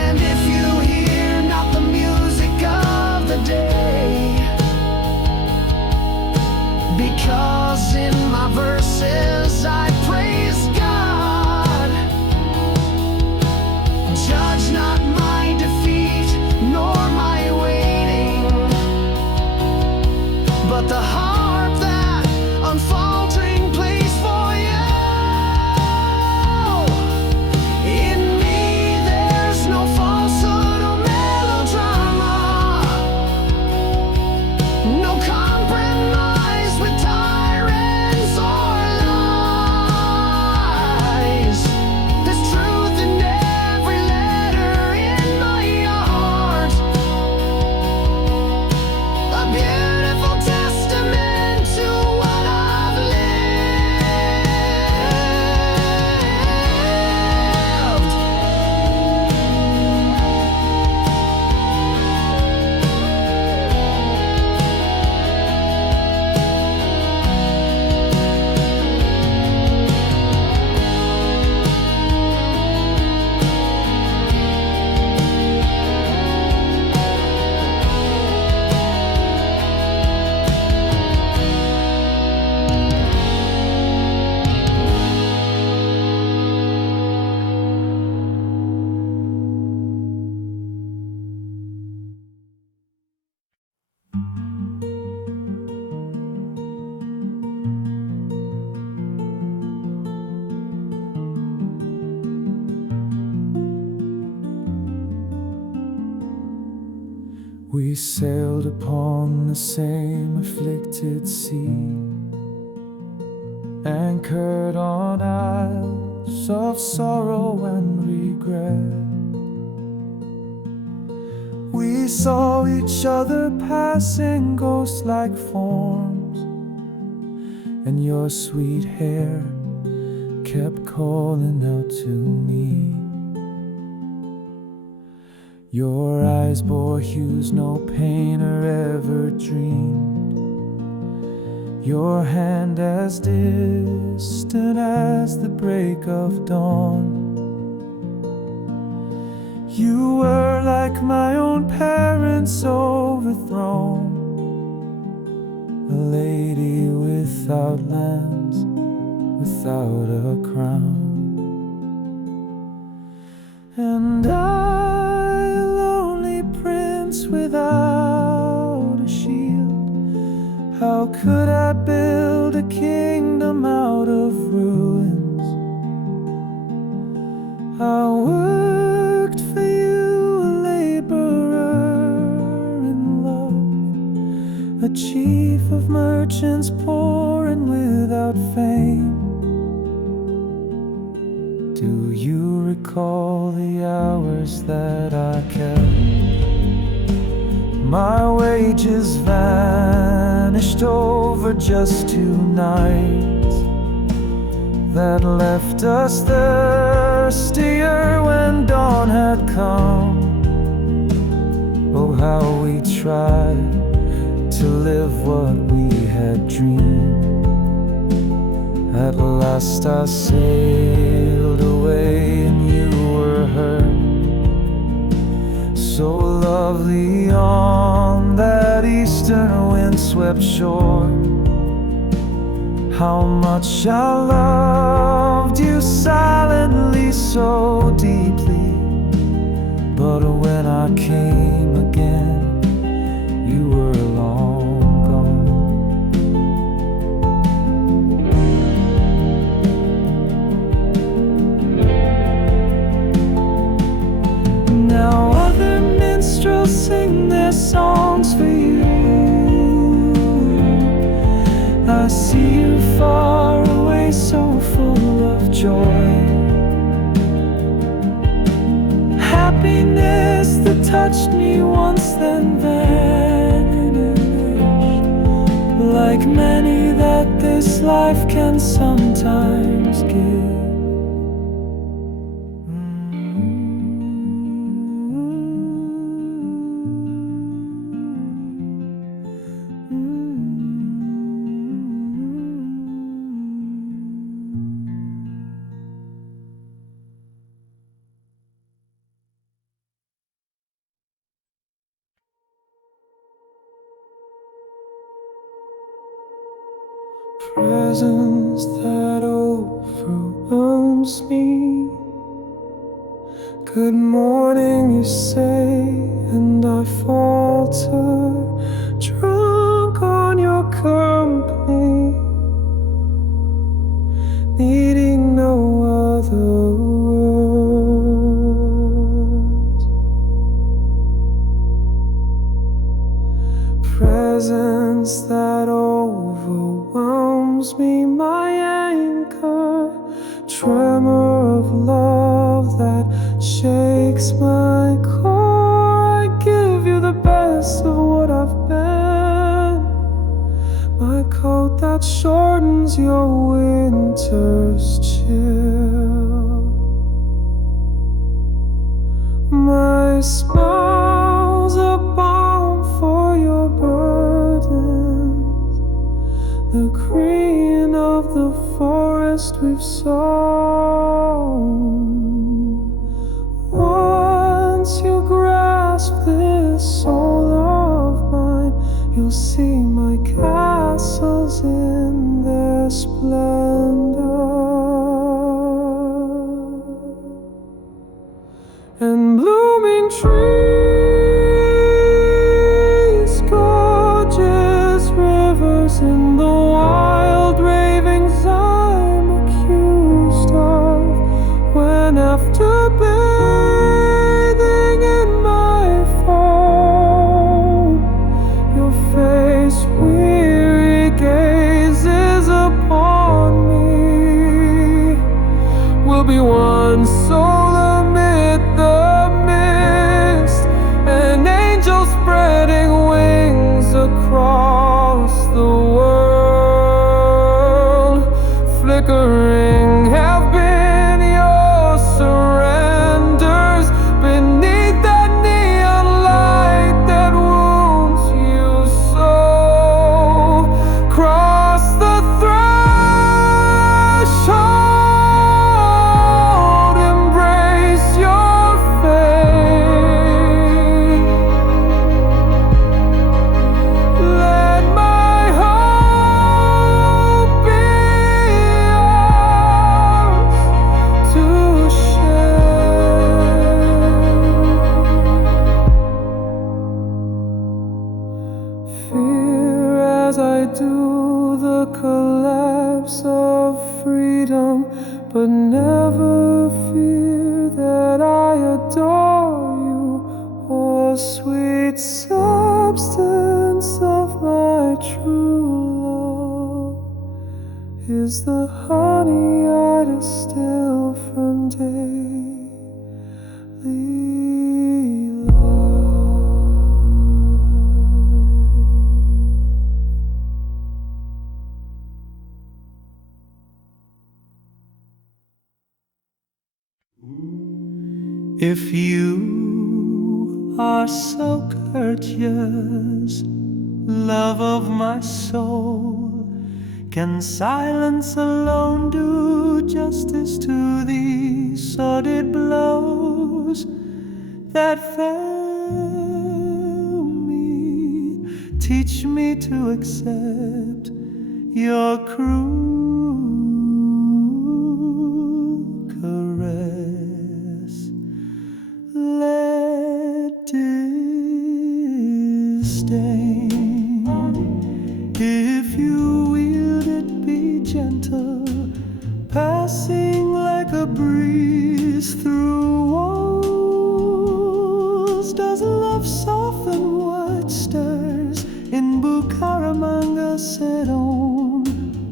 And if you hear not the music of the day, because in my verses I praise God, judge not my defeat nor my waiting, but the harp that unfaltering plays for you. In me there's no falsehood or melodrama, no compromise with tyrants or lies. There's truth in every letter in my heart, a beautiful testament to what I've lived. We sailed upon the same afflicted sea, anchored on isles of sorrow and regret. We saw each other passing ghost-like forms, and your sweet hair kept calling out to me. Your eyes bore hues no painter ever dreamed, your hand as distant as the break of dawn. You were like my own parents overthrown, a lady without lands, without a crown. And I, a lonely prince without a shield, how could I build a kingdom out of ruins? I worked for you, a laborer in love, a chief of merchants poor and without fame. Do you recall the hours that I kept? My wages vanished over just 2 nights that left us thirstier when dawn had come. Oh, how we tried to live what we had dreamed. At last I sailed away and you so lovely on that eastern windswept shore. How much I loved you silently so deeply, but when I came again, you were long gone. Now other minstrels sing their songs for you. I see you far away, so full of joy. Happiness that touched me once then vanished, like many that this life can sometimes give. Presence that overwhelms me. Good morning, you say, and I falter, drunk on your company, needing no other words. Presence that overwhelms me, my anchor, tremor of love that shakes my core. I give you the best of what I've been, my coat that shortens your winter's chill, my smile's a balm for your burdens, the green of the forest we've sown. Once you grasp this soul of mine, you'll see my castles in their splendor, and blooming trees, gorgeous rivers in the wild ravings I'm accused of, when after bathing in my foam, your face weary gazes upon me, will be one soul amid the mist, an angel spreading wings across the world, flickering have been your surrenders beneath that neon light that wounds you so. Cross the threshold, embrace your fate. Let my hope be yours to share. Fear as I do the collapse of freedom, but never fear that I adore you, or sweet substance of my true love is the honey I distill from daily love. If you are so courteous, love of my soul, can silence alone do justice to these sordid blows that fell teach me to accept your cruel caress. Let disdain, if you wield it, be gentle, passing like a breeze through walls. Does love soften what stirs in Bucaramanga, Sedon,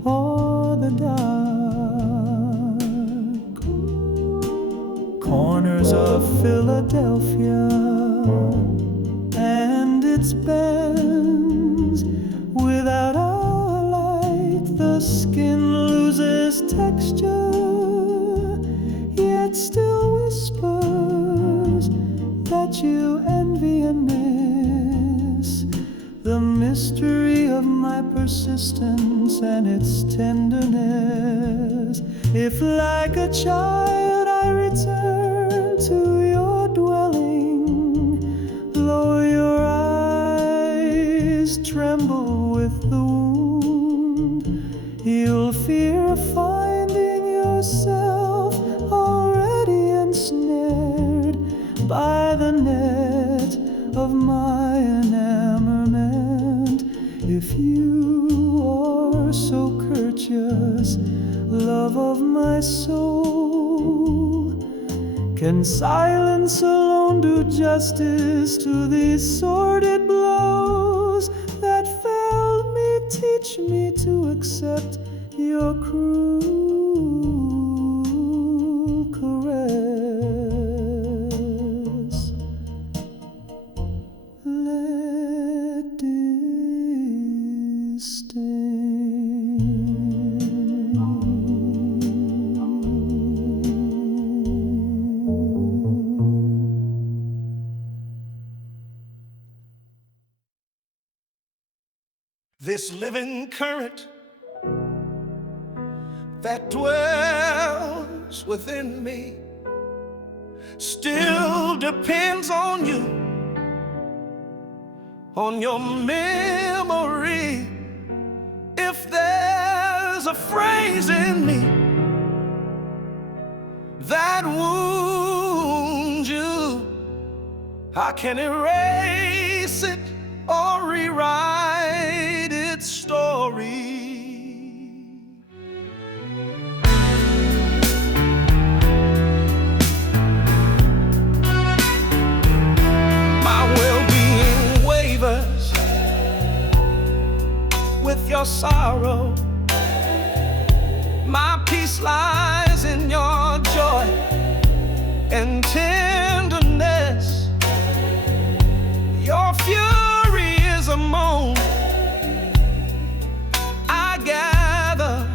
or the dark corners of Philadelphia and its bends? Without our light, the skin loses texture, yet still whispers that you envy and miss the mystery of my persistence and its tenderness. If like a child I return to your dwelling, though your eyes tremble with the wound, you'll fear finding yourself already ensnared by the net of my enamorment. If you are so courteous, love of my soul, can silence alone do justice to these sordid blows that felled me? Teach me to accept your cruel caress. Let This living current that dwells within me still depends on you, on your memory. If there's a phrase in me that wounds you, I can erase it or rewrite its story. My well-being wavers with your sorrow. My peace lies in your joy and tenderness. Your fury is a moan. I gather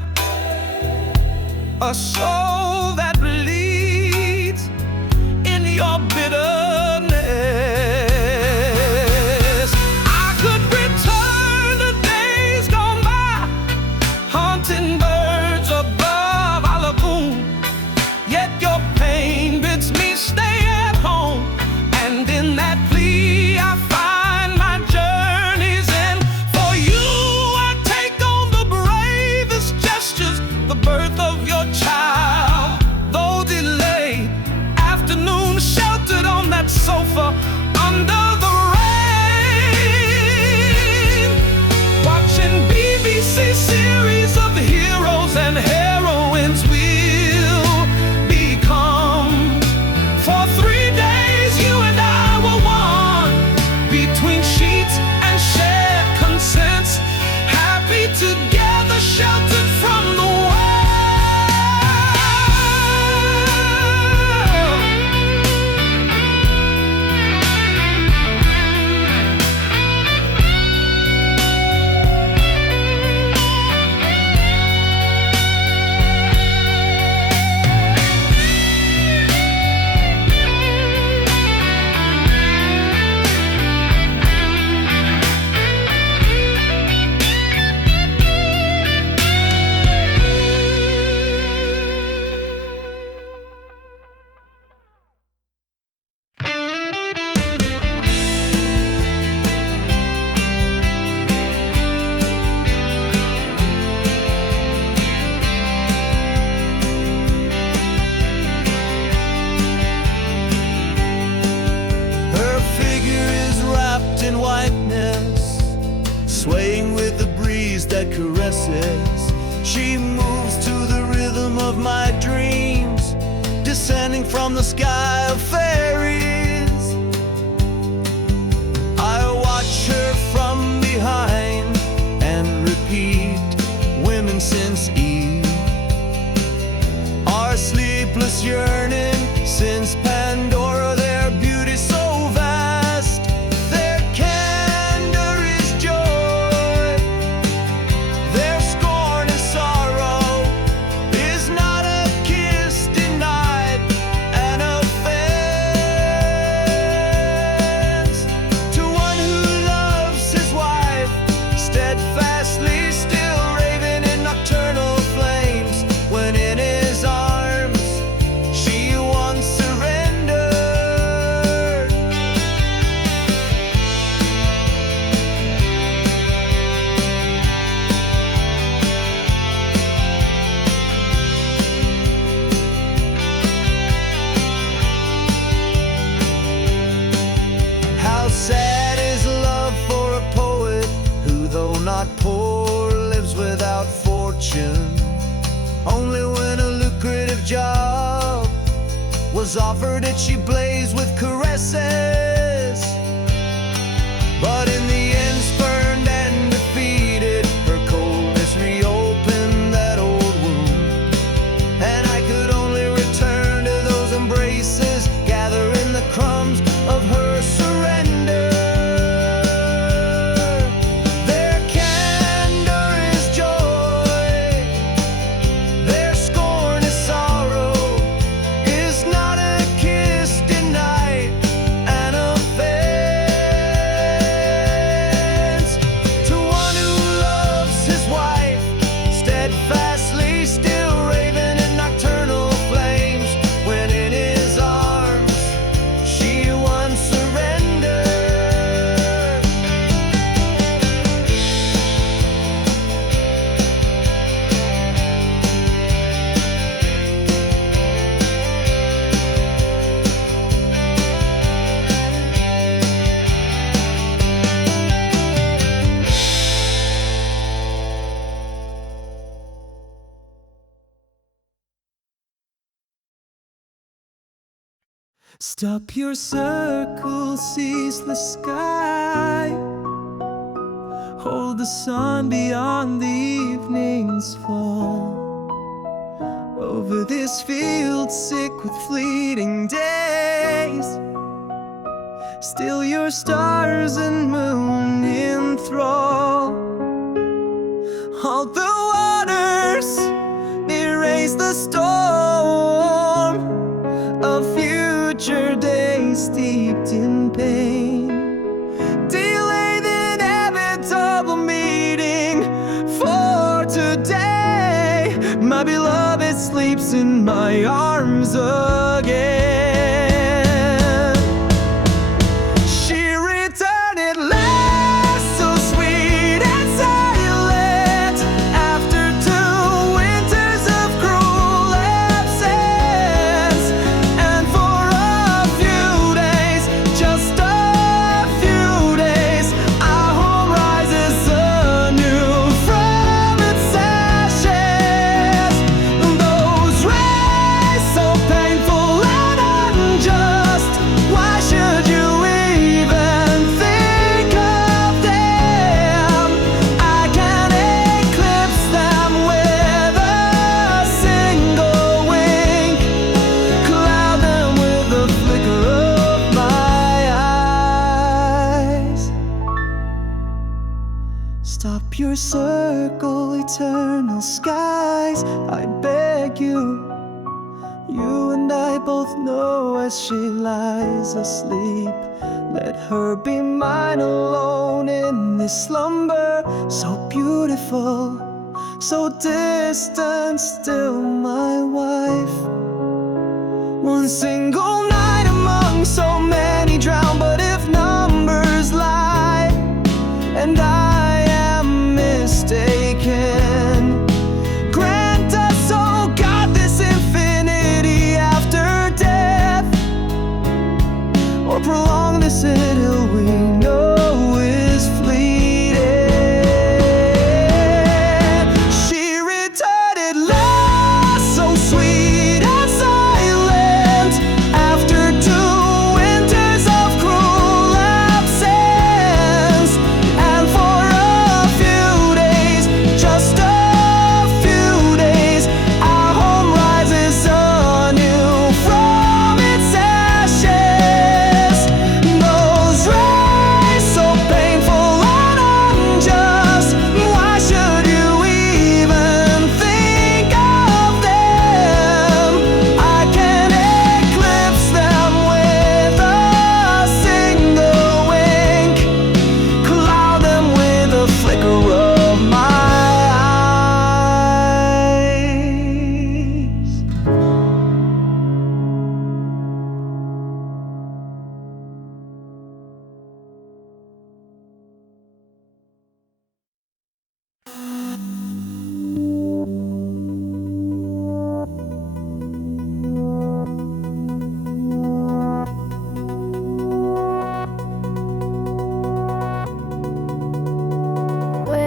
a soul that bleeds in your bitterness. I could return to days gone by, haunting birds above our lagoon. Yet your pain bids me stay at home, and in that plea I find my journey's end. For you I take on the bravest gestures, the birth of your child. red caresses. She moves to the rhythm of my dreams, descending from the sky of fairies. I watch her from behind and repeat, women since Eve are sleepless yearning since Pandora, their beauty so vast. Their candor is joy, their scorn is sorrow, is not a kiss denied, an offense. To one who loves his wife, steadfastly still raving in nocturnal flames, when in his arms she once surrendered. How sad is love for a poet who, though not poor, lives without fortune. Only when a lucrative job was offered did she blaze with caresses. But in the end, spurned and defeated, her coldness reopened that old wound, and I could only return to those embraces, gathering the crumbs of her surrender. Their candor is joy, their scorn is sorrow, is not a kiss denied, an offense. To one who loves his wife, steadfastly still raving in nocturnal flames, when in his arms she once surrendered. Stop your circle, ceaseless sky. Hold the sun beyond the evening's fall. Over this field sick with fleeting days, still your stars and moon enthrall. All the waters erase the storm of future days steeped in pain. Delay the inevitable meeting for today. My beloved sleeps in my arms again. She returned at last, so sweet and silent, after 2 winters of cruel absence. And for a few days, just a few days, our home rises anew from its ashes. Those rays so painful and unjust, why should you even think of them? I can eclipse them with a single wink, cloud them with the flicker of my eyes. Stop your circle, eternal skies, I beg you. You and I both know as she lies asleep, let her be mine alone in this slumber, so beautiful, so distant, still my wife. One single night among so many drowned, but if numbers lie and I am mistaken, grant us, oh God, this infinity after death, or prolong this idyll we know is fleeting.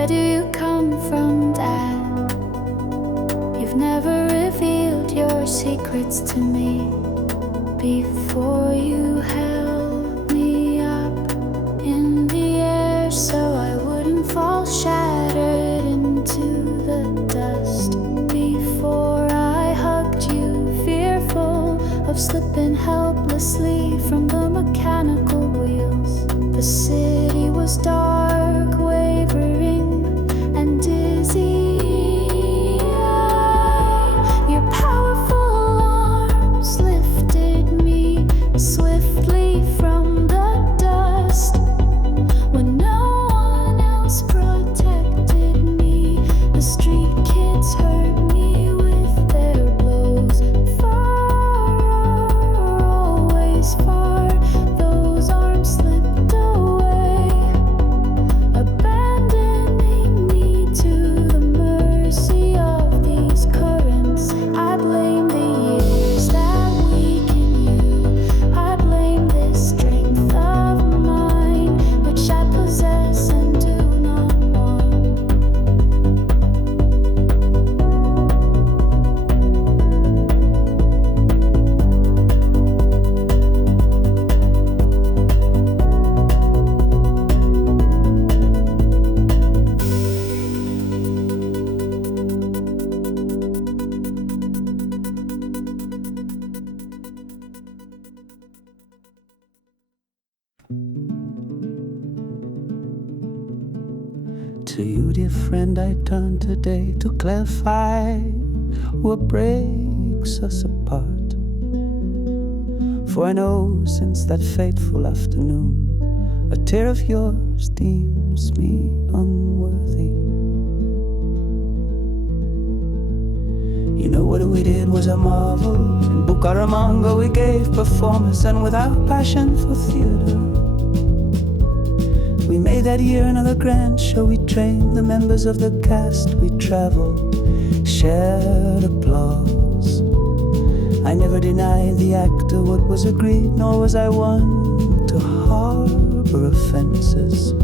Where do you come from, Dad? You've never revealed your secrets to me before you held me up in the air so I wouldn't fall shattered into the dust. Before I hugged you, fearful of slipping helplessly from the mechanical wheels. The city was dark, wavering and dizzy. Your powerful arms lifted me swiftly from the dust. When no one else protected me, the street kids hurt me with their blows. Far, always far, those arms slipped away, abandoning me to the mercy of these currents. I blame the years that weaken you. I blame this strength of mine, which I possess and do not want. To you, dear friend, I turn today to clarify what breaks us apart. For I know since that fateful afternoon, a tear of yours deems me unworthy. You know what we did was a marvel. In Bucaramanga we gave performance, and without passion for theater, we made that year another grand show. We trained the members of the cast. We traveled, shared applause. I never denied the actor what was agreed, nor was I one to harbor offenses.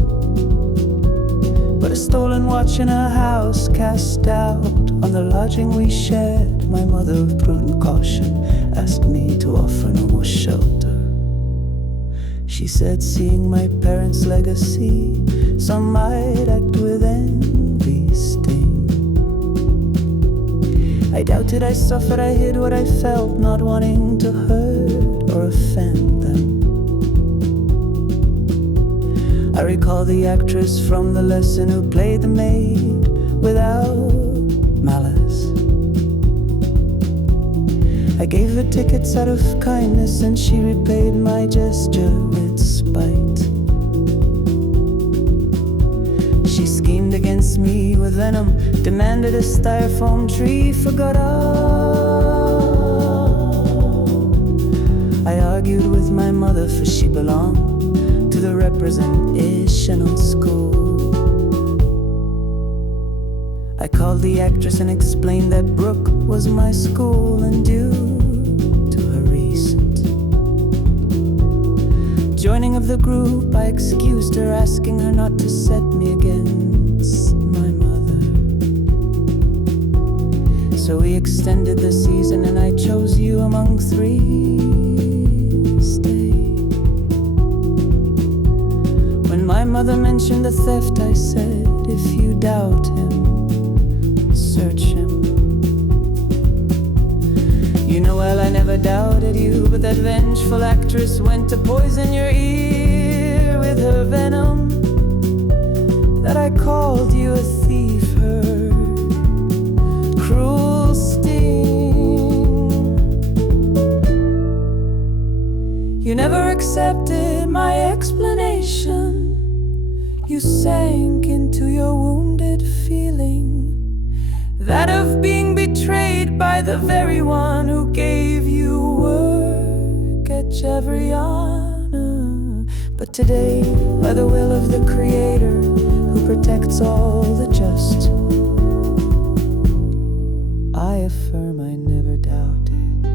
But a stolen watch in a house cast out on the lodging we shared, my mother of prudent caution asked me to offer no more shelter. She said, seeing my parents' legacy, some might act with envy sting. I doubted, I suffered, I hid what I felt, not wanting to hurt or offend them. I recall the actress from the lesson who played the maid without malice. I gave her tickets out of kindness, and she repaid my gesture with spite. She schemed against me with venom, demanded a styrofoam tree for Godot. I argued with my mother, for she belonged to the representational school. I called the actress and explained that Brooke was my school, and due to her recent joining of the group, I excused her, asking her not to set me against my mother. So we extended the season, and I chose you among three. Stay. When my mother mentioned the theft, I said, if you doubt him, search him. You know well I never doubted you, but that vengeful actress went to poison your ear with her venom. That I called you a thief, her cruel sting. You never accepted my explanation. You sank into your wounded feeling, that of being betrayed by the very one who gave you work at Chevriana. But today, by the will of the Creator, who protects all the just, I affirm I never doubted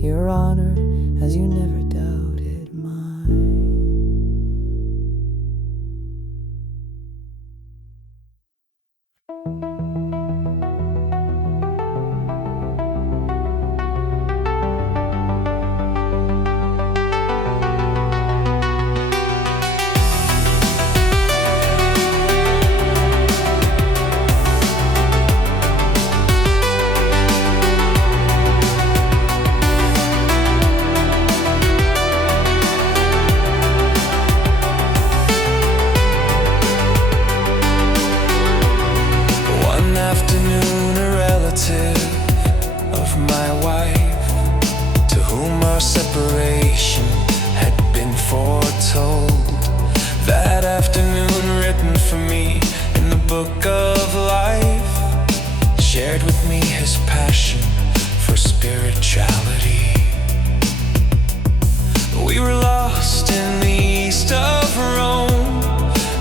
your honor, as you never doubted mine. book of life, shared with me his passion for spirituality. We were lost in the east of Rome,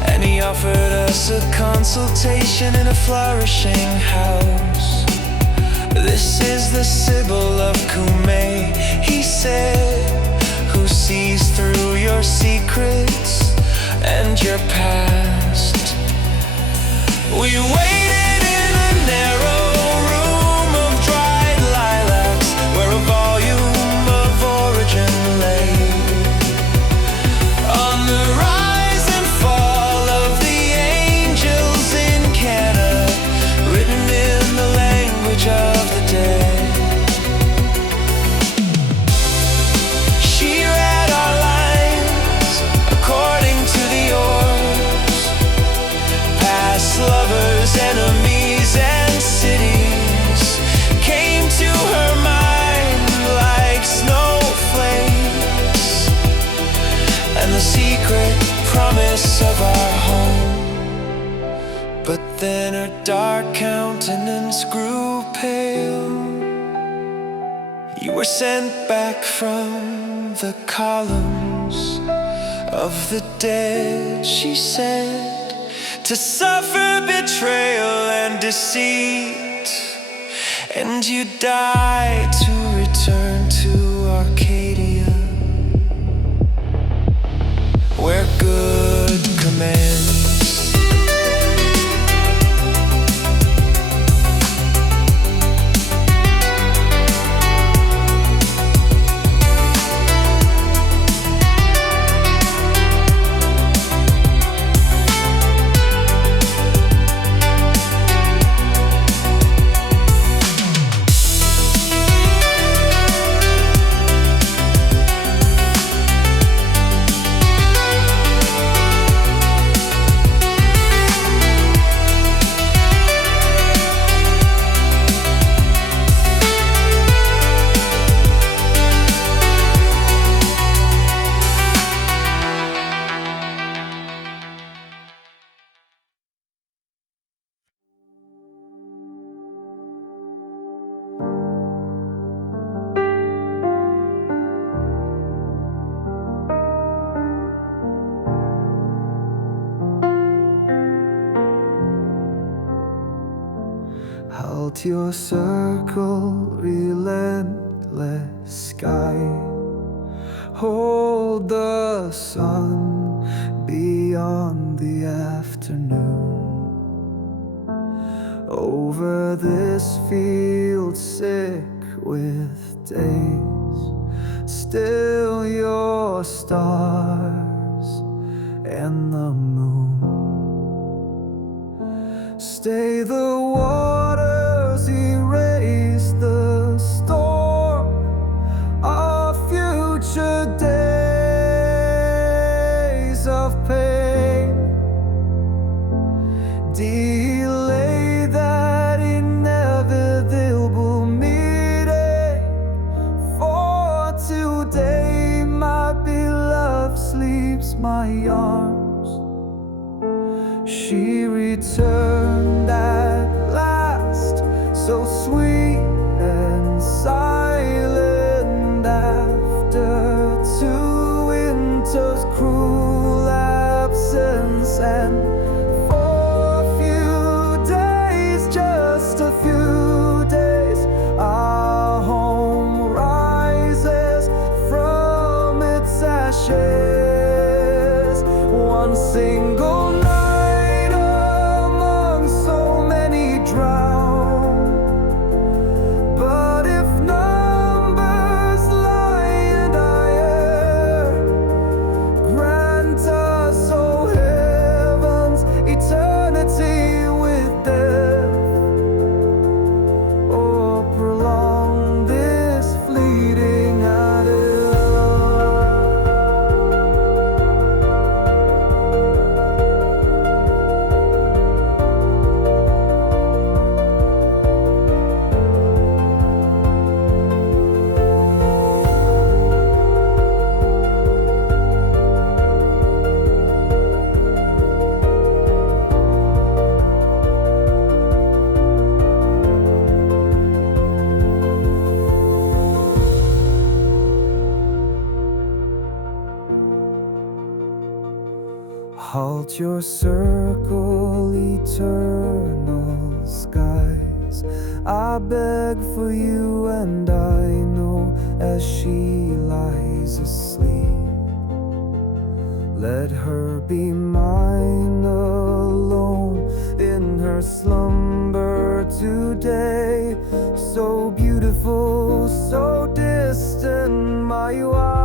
and he offered us a consultation in a flourishing house. This is the Sibyl of Cumae, he said, who sees through your secrets and your past. We waited in a narrow room of dried lilacs, where a volume of origin lay. On the rise and fall of the angels in Cana, written in the language of the dead. She read our lines according to the oars, past lovers, enemies, and cities came to her mind like snowflakes, and the secret promise of our home. But then her dark countenance grew pale. You were sent back from the columns of the dead, she said, to suffer betrayal and deceit, and you died to return to Arcadia, where good commends. Halt your circle, relentless sky. Hold the sun beyond the afternoon. Over this field sick with days, still your stars and the moon. Stay the waters, erase the storm of future days of pain. Delay that inevitable meeting, for today my beloved sleeps my arms. She returned at last, so sweet and silent, after 2 winters' cruel absence, and for a few Let your circle eternal skies. I beg for you, and I know as she lies asleep, let her be mine alone in her slumber today. So beautiful, so distant, my wife.